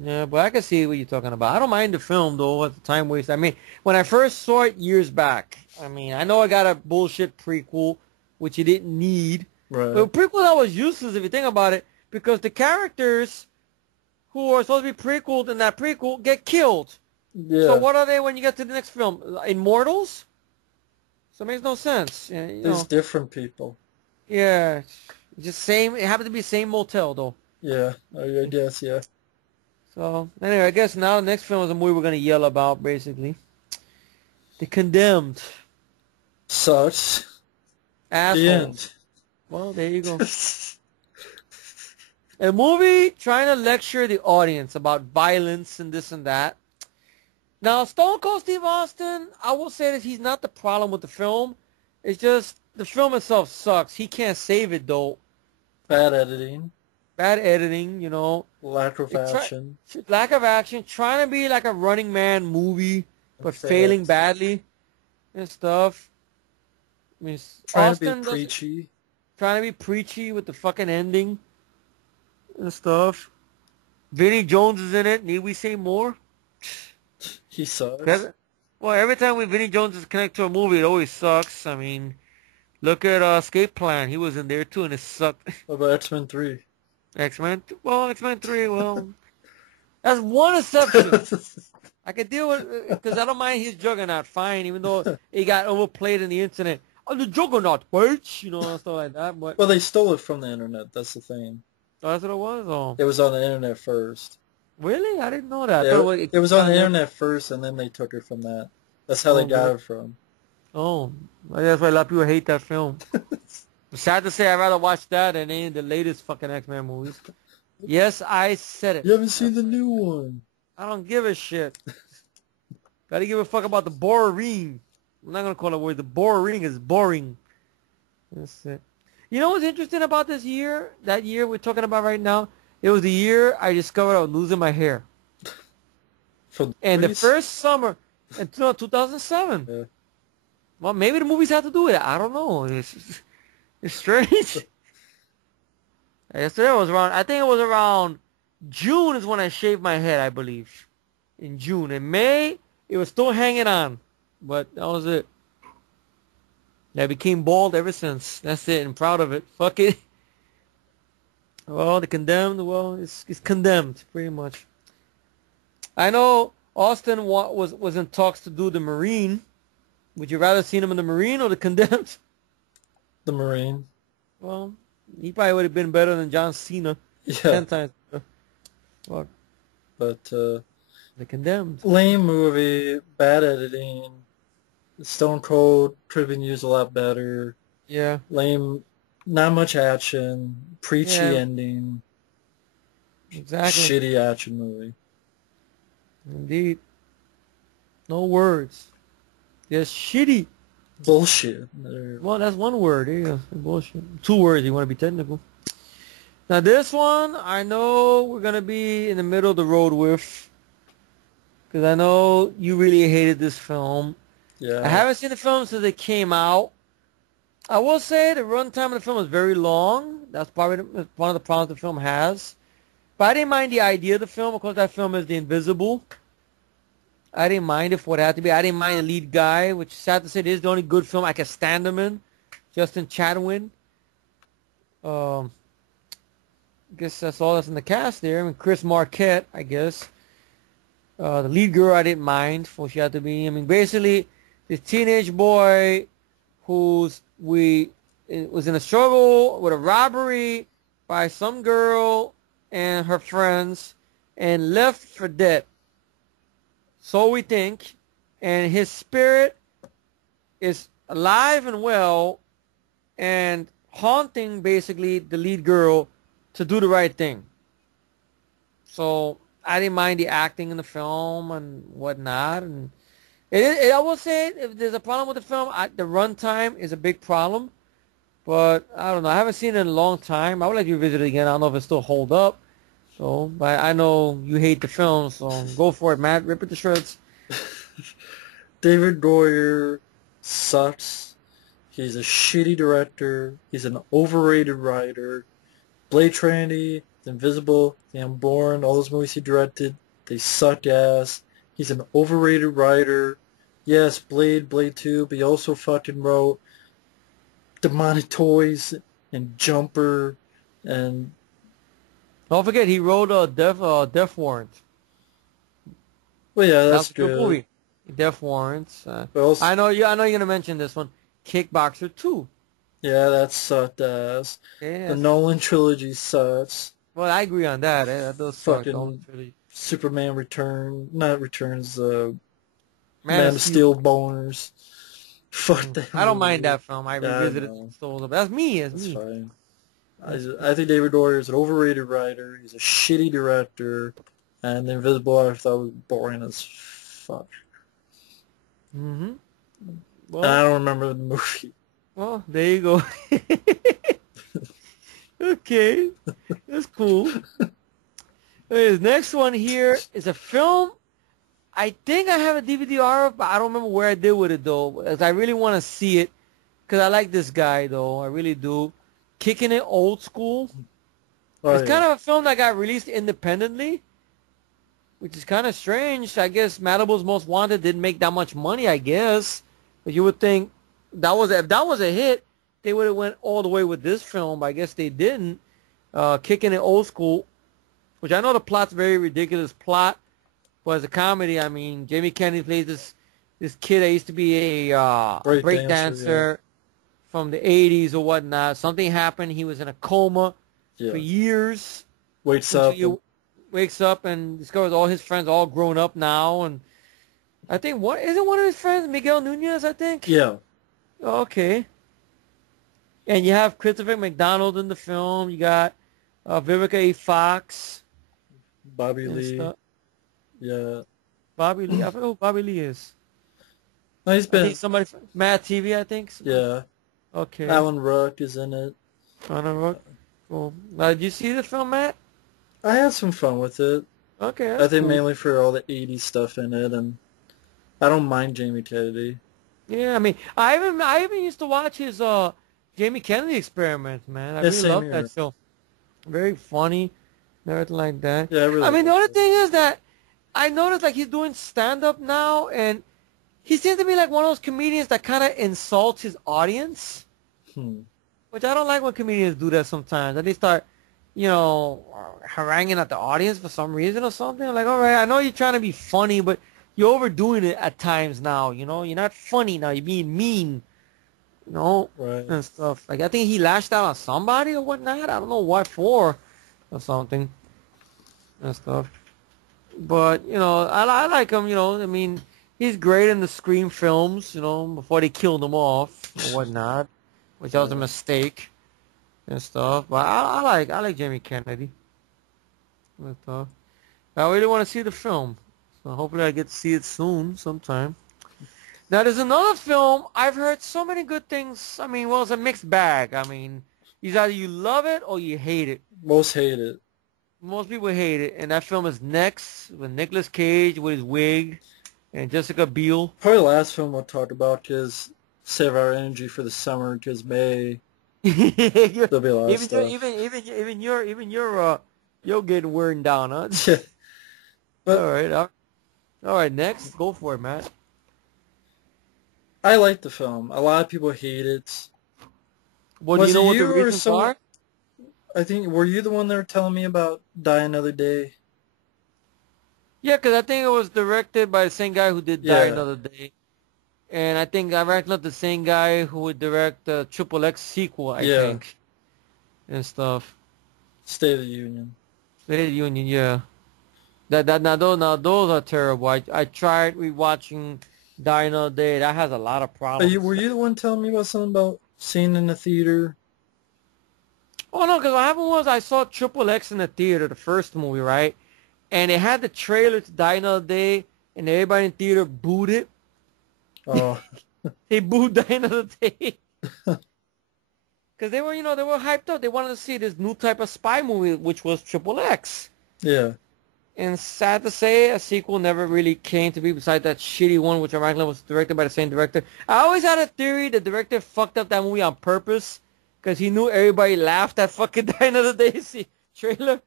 Yeah, but I can see what you're talking about. I don't mind the film, though, at the time waste. I mean, when I first saw it years back, I mean, I know I got a bullshit prequel, which you didn't need. Right. But a prequel that was useless, if you think about it, because the characters who are supposed to be prequeled in that prequel get killed. Yeah. So what are they when you get to the next film? Immortals? So it makes no sense. There's different people. Yeah. Just same. It happened to be the same motel, though. Yeah, I guess, yeah. So, anyway, I guess now the next film is a movie we're going to yell about, basically. The Condemned. Sucks. Assholes. The end. Well, there you go. A movie trying to lecture the audience about violence and this and that. Now, Stone Cold Steve Austin, I will say that he's not the problem with the film. It's just the film itself sucks. He can't save it, though. Bad editing. bad editing, you know. Lack of It try, action. lack of action, trying to be like a Running Man movie, but failing Effects. badly and stuff. I mean, Trying to be Austin does preachy. trying to be preachy with the fucking ending and stuff. Vinny Jones is in it. Need we say more? He sucks. 'Cause- Well, every time Vinny Jones is connected to a movie, it always sucks. I mean, look at Escape Plan. He was in there too, and it sucked. What about X-Men 3? X-Men. Well, X-Men 3. Well, that's one exception. I could deal with because I don't mind his Juggernaut fine, even though it got overplayed in the internet. Oh, the Juggernaut, bitch, you know, and stuff like that. But Well, they stole it from the internet. That's the thing. oh, that's what it was. Oh, It was on the internet first. really? I didn't know that. I Yeah, thought it was on the kinda- internet first, and then they took it from that. That's how they Oh, got good. it from. Oh, well, that's why a lot of people hate that film. Sad to say, I'd rather watch that than any of the latest fucking X-Men movies. Yes, I said it. You haven't seen the new one. I don't give a shit. Gotta give a fuck about the boring. I'm not gonna call it word. The boring is boring. That's it. You know what's interesting about this year? That year we're talking about right now? It was the year I discovered I was losing my hair. And the first summer, until 2007. Yeah. Well, maybe the movies have to do with it. I don't know. It's strange. Yesterday was around. I think it was around June is when I shaved my head. I believe in June. In May, it was still hanging on, but that was it. I became bald ever since. That's it. I'm proud of it. Fuck it. Well, the condemned. Well, it's condemned pretty much. I know Austin was in talks to do the Marine. Would you rather seen him in the Marine or the Condemned? The Marine. Well, he probably would have been better than John Cena. Yeah. 10 times better. Fuck. But, The Condemned. lame movie, bad editing. Stone Cold could have been used a lot better. Yeah. Lame, not much action, preachy Yeah. ending, Exactly. shitty action movie. Indeed. No words. Just shitty. Bullshit. Well, that's one word. There you go. Bullshit. 2 words. You want to be technical. Now this one, I know we're gonna be in the middle of the road with, because I know you really hated this film. Yeah. I haven't seen the film since it came out. I will say the runtime of the film is very long. That's probably one of the problems the film has. But I didn't mind the idea of the film. Of course, that film is The Invisible. I didn't mind it for what it had to be. I didn't mind the lead guy, which is sad to say, this is the only good film I can stand him in. Justin Chatwin. I guess that's all that's in the cast there. I mean, Chris Marquette, I guess. The lead girl I didn't mind for what she had to be. I mean, basically, this teenage boy was in a struggle with a robbery by some girl and her friends and left for dead. So we think. And his spirit is alive and well and haunting basically the lead girl to do the right thing. So I didn't mind the acting in the film and whatnot. And I will say, if there's a problem with the film, the runtime is a big problem. But I don't know. I haven't seen it in a long time. I would like to revisit it again. I don't know if it still hold up. So, but I know you hate the film, so go for it, Matt. Rip it to shreds. David Goyer sucks. He's a shitty director. He's an overrated writer. Blade Trinity, The Invisible, The Unborn, all those movies he directed, they suck ass. He's an overrated writer. Yes, Blade 2, but he also fucking wrote Demonic Toys and Jumper and... Don't forget, he wrote Death Warrant. Well, yeah, That's that's a good good. movie. Death Warrants. But also, I know you're gonna mention this one. Kickboxer 2. yeah, that sucked ass. Yeah. The Nolan trilogy sucks. Well, I agree on that. That does suck. Fucking Really. Superman Man Man of Steel boners. Fuck that. I don't mind movie. that film. I Yeah, revisited I know. it. So that's me. That's fine. I think David Goyer is an overrated writer. He's a shitty director. And The Invisible I thought was boring as fuck. Mm-hmm. And I don't remember the movie. Well, there you go. Okay, that's cool. Okay, the next one here is a film. I think I have a DVD of, but I don't remember where I did with it though. As I really want to see it because I like this guy though. I really do. Kicking It Old School. Oh It's yeah. kind of a film that got released independently, which is kind of strange. I guess Malibu's Most Wanted didn't make that much money, I guess. But you would think if that was a hit, they would have went all the way with this film. But I guess they didn't. Kicking It Old School, which I know the plot's very ridiculous plot, but as a comedy, I mean, Jamie Kennedy plays this kid that used to be a break dancer from the 80s or whatnot. Something happened. He was in a coma Yeah. for years. Wakes Until up. he wakes up and discovers all his friends all grown up now. And I think, what isn't one of his friends Miguel Nunez, I think? Yeah. Okay. And you have Christopher McDonald in the film. You got Vivica A. Fox. Bobby And Lee. stuff. Yeah. Bobby Lee. I forget who Bobby Lee is. No, he's I been. think somebody from Mad TV, I think. Yeah. Okay. Alan Ruck is in it. Cool. Did you see the film, Matt? I had some fun with it. Okay, I that's think cool. mainly for all the 80s stuff in it, and I don't mind Jamie Kennedy. Yeah, I mean, I even used to watch his Jamie Kennedy experiments, man. I Yeah, really same love here. that show. Very funny, and everything like that. Yeah, I really I mean, the like only it. thing is that I noticed like he's doing stand up now, and he seems to be like one of those comedians that kind of insults his audience, which I don't like when comedians do that sometimes. And they start, haranguing at the audience for some reason or something. Like, all right, I know you're trying to be funny, but you're overdoing it at times now. You're not funny now. You're being mean, Right. and stuff. Like, I think he lashed out on somebody or whatnot. I don't know what for or something and stuff. But, I like him, I mean, he's great in the Scream films, before they killed him off or whatnot, which was a mistake and stuff. But I like Jamie Kennedy and stuff. I really want to see the film. So hopefully I get to see it soon sometime. Now there's another film. I've heard so many good things. I mean, well, it's a mixed bag. I mean, it's either you love it or you hate it. Most hate it. Most people hate it. And that film is Next with Nicolas Cage with his wig and Jessica Biel. Probably the last film we'll talk about is save our energy for the summer because May there'll be a lot of stuff. Even you're getting worn down, huh? Yeah. But All right, next. Go for it, Matt. I like the film. A lot of people hate it. Well, do Was you know it what the you or reasons someone? are? I think, were you the one that were telling me about Die Another Day? Yeah, because I think it was directed by the same guy who did Die Yeah. Another Day. And I think I reckon the same guy who would direct the Triple X sequel, I Yeah. think. And stuff. State of the Union. State of the Union, yeah. Now those are terrible. I tried rewatching Die Another Day. That has a lot of problems. Were you the one telling me about something about seeing in the theater? Oh no, because what happened was I saw Triple X in the theater, the first movie, right? And they had the trailer to Die Another Day, and everybody in the theater booed it. Oh. They booed Die Another Day. Because they were hyped up. They wanted to see this new type of spy movie, which was Triple X. Yeah. And sad to say, a sequel never really came to be besides that shitty one, which ironically was directed by the same director. I always had a theory the director fucked up that movie on purpose because he knew everybody laughed at fucking Die Another Day trailer.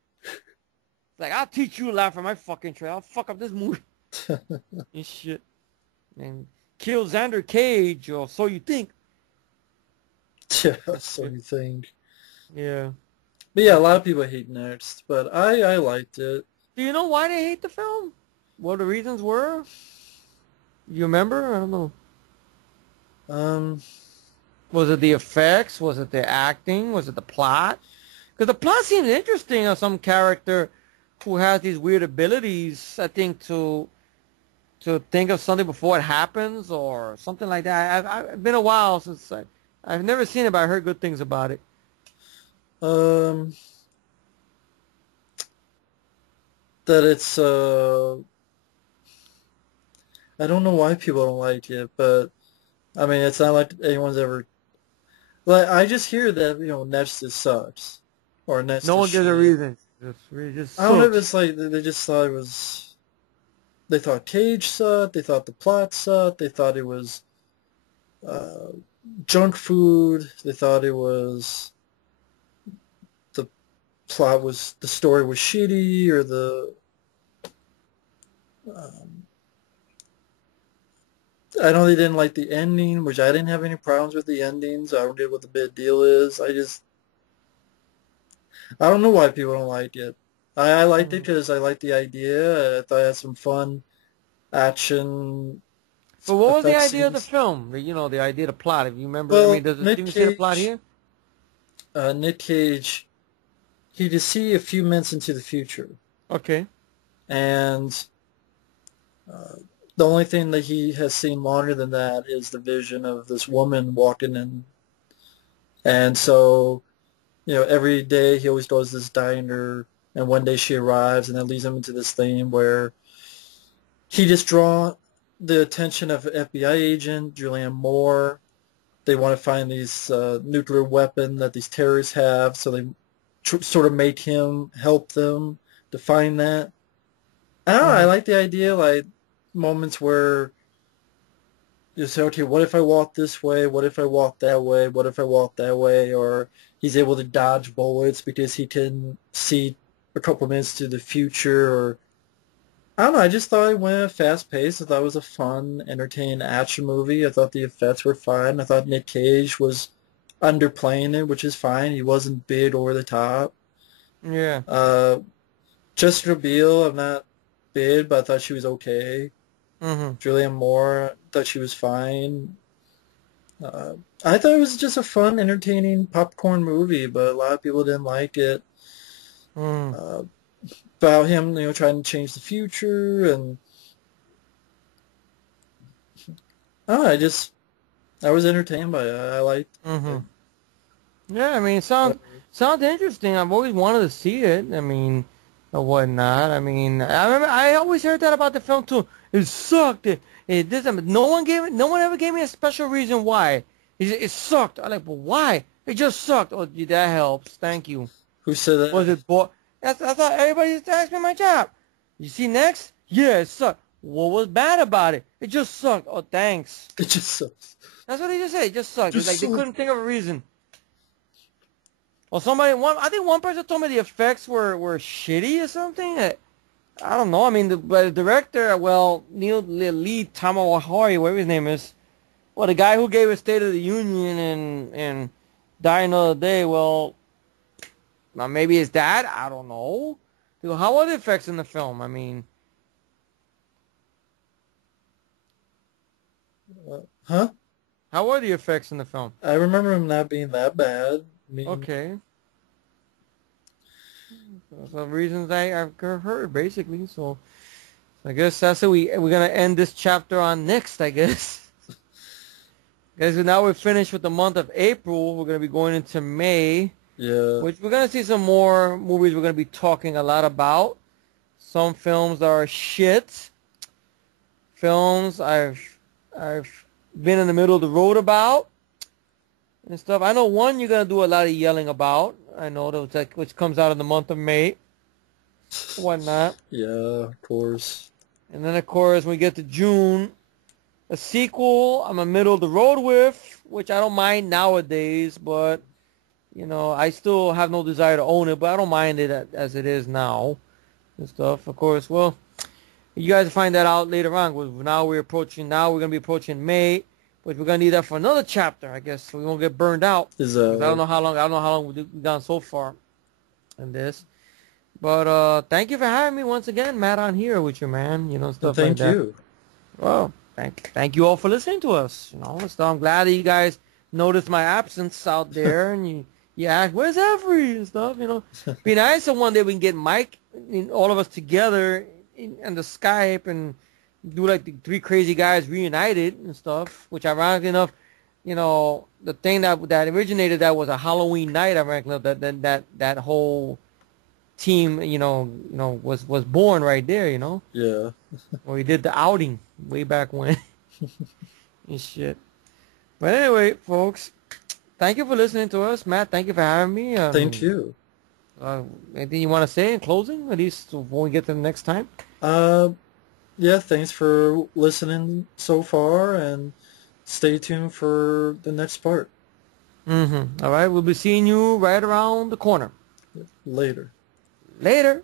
Like, I'll teach you to laugh at my fucking trailer. I'll fuck up this movie. And shit. And kill Xander Cage, or so you think. Yeah, so you think. Yeah. But yeah, a lot of people hate Next, but I liked it. Do you know why they hate the film? What the reasons were? You remember? I don't know. Was it the effects? Was it the acting? Was it the plot? Because the plot seems interesting of some character who has these weird abilities, I think, to think of something before it happens or something like that. It's been a while since I've never seen it, but I heard good things about it. That it's I don't know why people don't like it, but I mean it's not like anyone's ever like I just hear that Next just sucks. or next No to one gives a shit. reason. It just I don't know if sucks. it's like they just thought it was. They thought Cage sucked. They thought the plot sucked. They thought it was uh, junk food. They thought it was the the story was shitty, or um, I know they didn't like the ending, which I didn't have any problems with the endings. I don't get what the big deal is. I don't know why people don't like it. I liked it Mhm. because I liked the idea. I thought it had some fun action But what was the effect idea of the scenes. film? The idea, the plot. If you remember, I mean, Well, does it even say the plot here? Nick Cage, he could see a few minutes into the future, Okay. and uh, the only thing that he has seen longer than that is the vision of this woman walking in. And so, every day he always goes to this diner, and one day she arrives, and that leads him into this thing where he just draw the attention of an FBI agent, Julianne Moore. They want to find these nuclear weapon that these terrorists have, so they sort of make him help them to find that. I don't know. I Mhm. like the idea, like moments where you say, okay, what if I walk this way? What if I walk that way? What if I walk that way? Or he's able to dodge bullets because he can see a couple minutes to the future. Or I don't know. I just thought it went fast paced. I thought it was a fun, entertaining action movie. I thought the effects were fine. I thought Nick Cage was underplaying it, which is fine. He wasn't big over the top. Yeah. Uh, Jessica Biel, I'm not big, but I thought she was okay. Mhm. Julianne Moore, thought she was fine. Uh, I thought it was just a fun, entertaining popcorn movie, but a lot of people didn't like it. Mhm. Uh, about him, trying to change the future, and oh, I was entertained by it. I liked it. Mhm. Yeah. I mean, But, sounds interesting. I've always wanted to see it. I mean, or whatnot. I mean, I remember I always heard that about the film too. It sucked. It doesn't. No one ever gave me a special reason why. It sucked. I'm like, but why? It just sucked. Oh, gee, that helps. Thank you. who said Was that? it boy? That's how everybody used to ask me my job. You see next? Yeah, it sucked. What was bad about it? It just sucked. Oh, thanks. It just sucks. That's what they just said. It just sucked. It's Just like they sucks. couldn't think of a reason. Or I think one person told me the effects were shitty or something. I don't know. I mean, but the director, well, Neil Lee Tamahori, whatever his name is, well, the guy who gave us State of the Union and Die Another Day, well, now maybe it's that. I don't know. How are the effects in the film? I mean, Huh? how are the effects in the film? I remember him not being that bad. I mean, Okay. Some reasons I've heard, basically. So I guess that's what we're going to end this chapter on next, I guess. Guys, now we're finished with the month of April. We're going to be going into May, yeah. which we're going to see some more movies we're going to be talking a lot about. Some films are shit. Films I've been in the middle of the road about and stuff. I know one you're gonna do a lot of yelling about. I know that which comes out in the month of May, whatnot. Yeah, of course. And then of course when we get to June, a sequel I'm a middle of the road with, which I don't mind nowadays, but I still have no desire to own it, but I don't mind it as it is now and stuff. Of course, well, you guys find that out later on. Now we're gonna be approaching May, but we're gonna need that for another chapter, I guess, so we won't get burned out. Is Because I don't know how long we've gone so far in this. But thank you for having me once again, Matt, on here with you, man. Stuff like thank that. you. Well, thank you all for listening to us. So I'm glad that you guys noticed my absence out there, and you asked, "Where's Efree?" and stuff. Be nice if one day we can get Mike, all of us together in the Skype and do like the three crazy guys reunited and stuff. Which, ironically enough, the thing that originated that was a Halloween night. Ironically enough, that whole team, was born right there. Yeah. Where we did the outing way back when and shit. But anyway, folks, thank you for listening to us. Matt, thank you for having me. Thank you. Anything you want to say in closing, at least when we get to the next time? Uh, yeah, thanks for listening so far, and stay tuned for the next part. Mm-hmm. All right, we'll be seeing you right around the corner. Later. Later.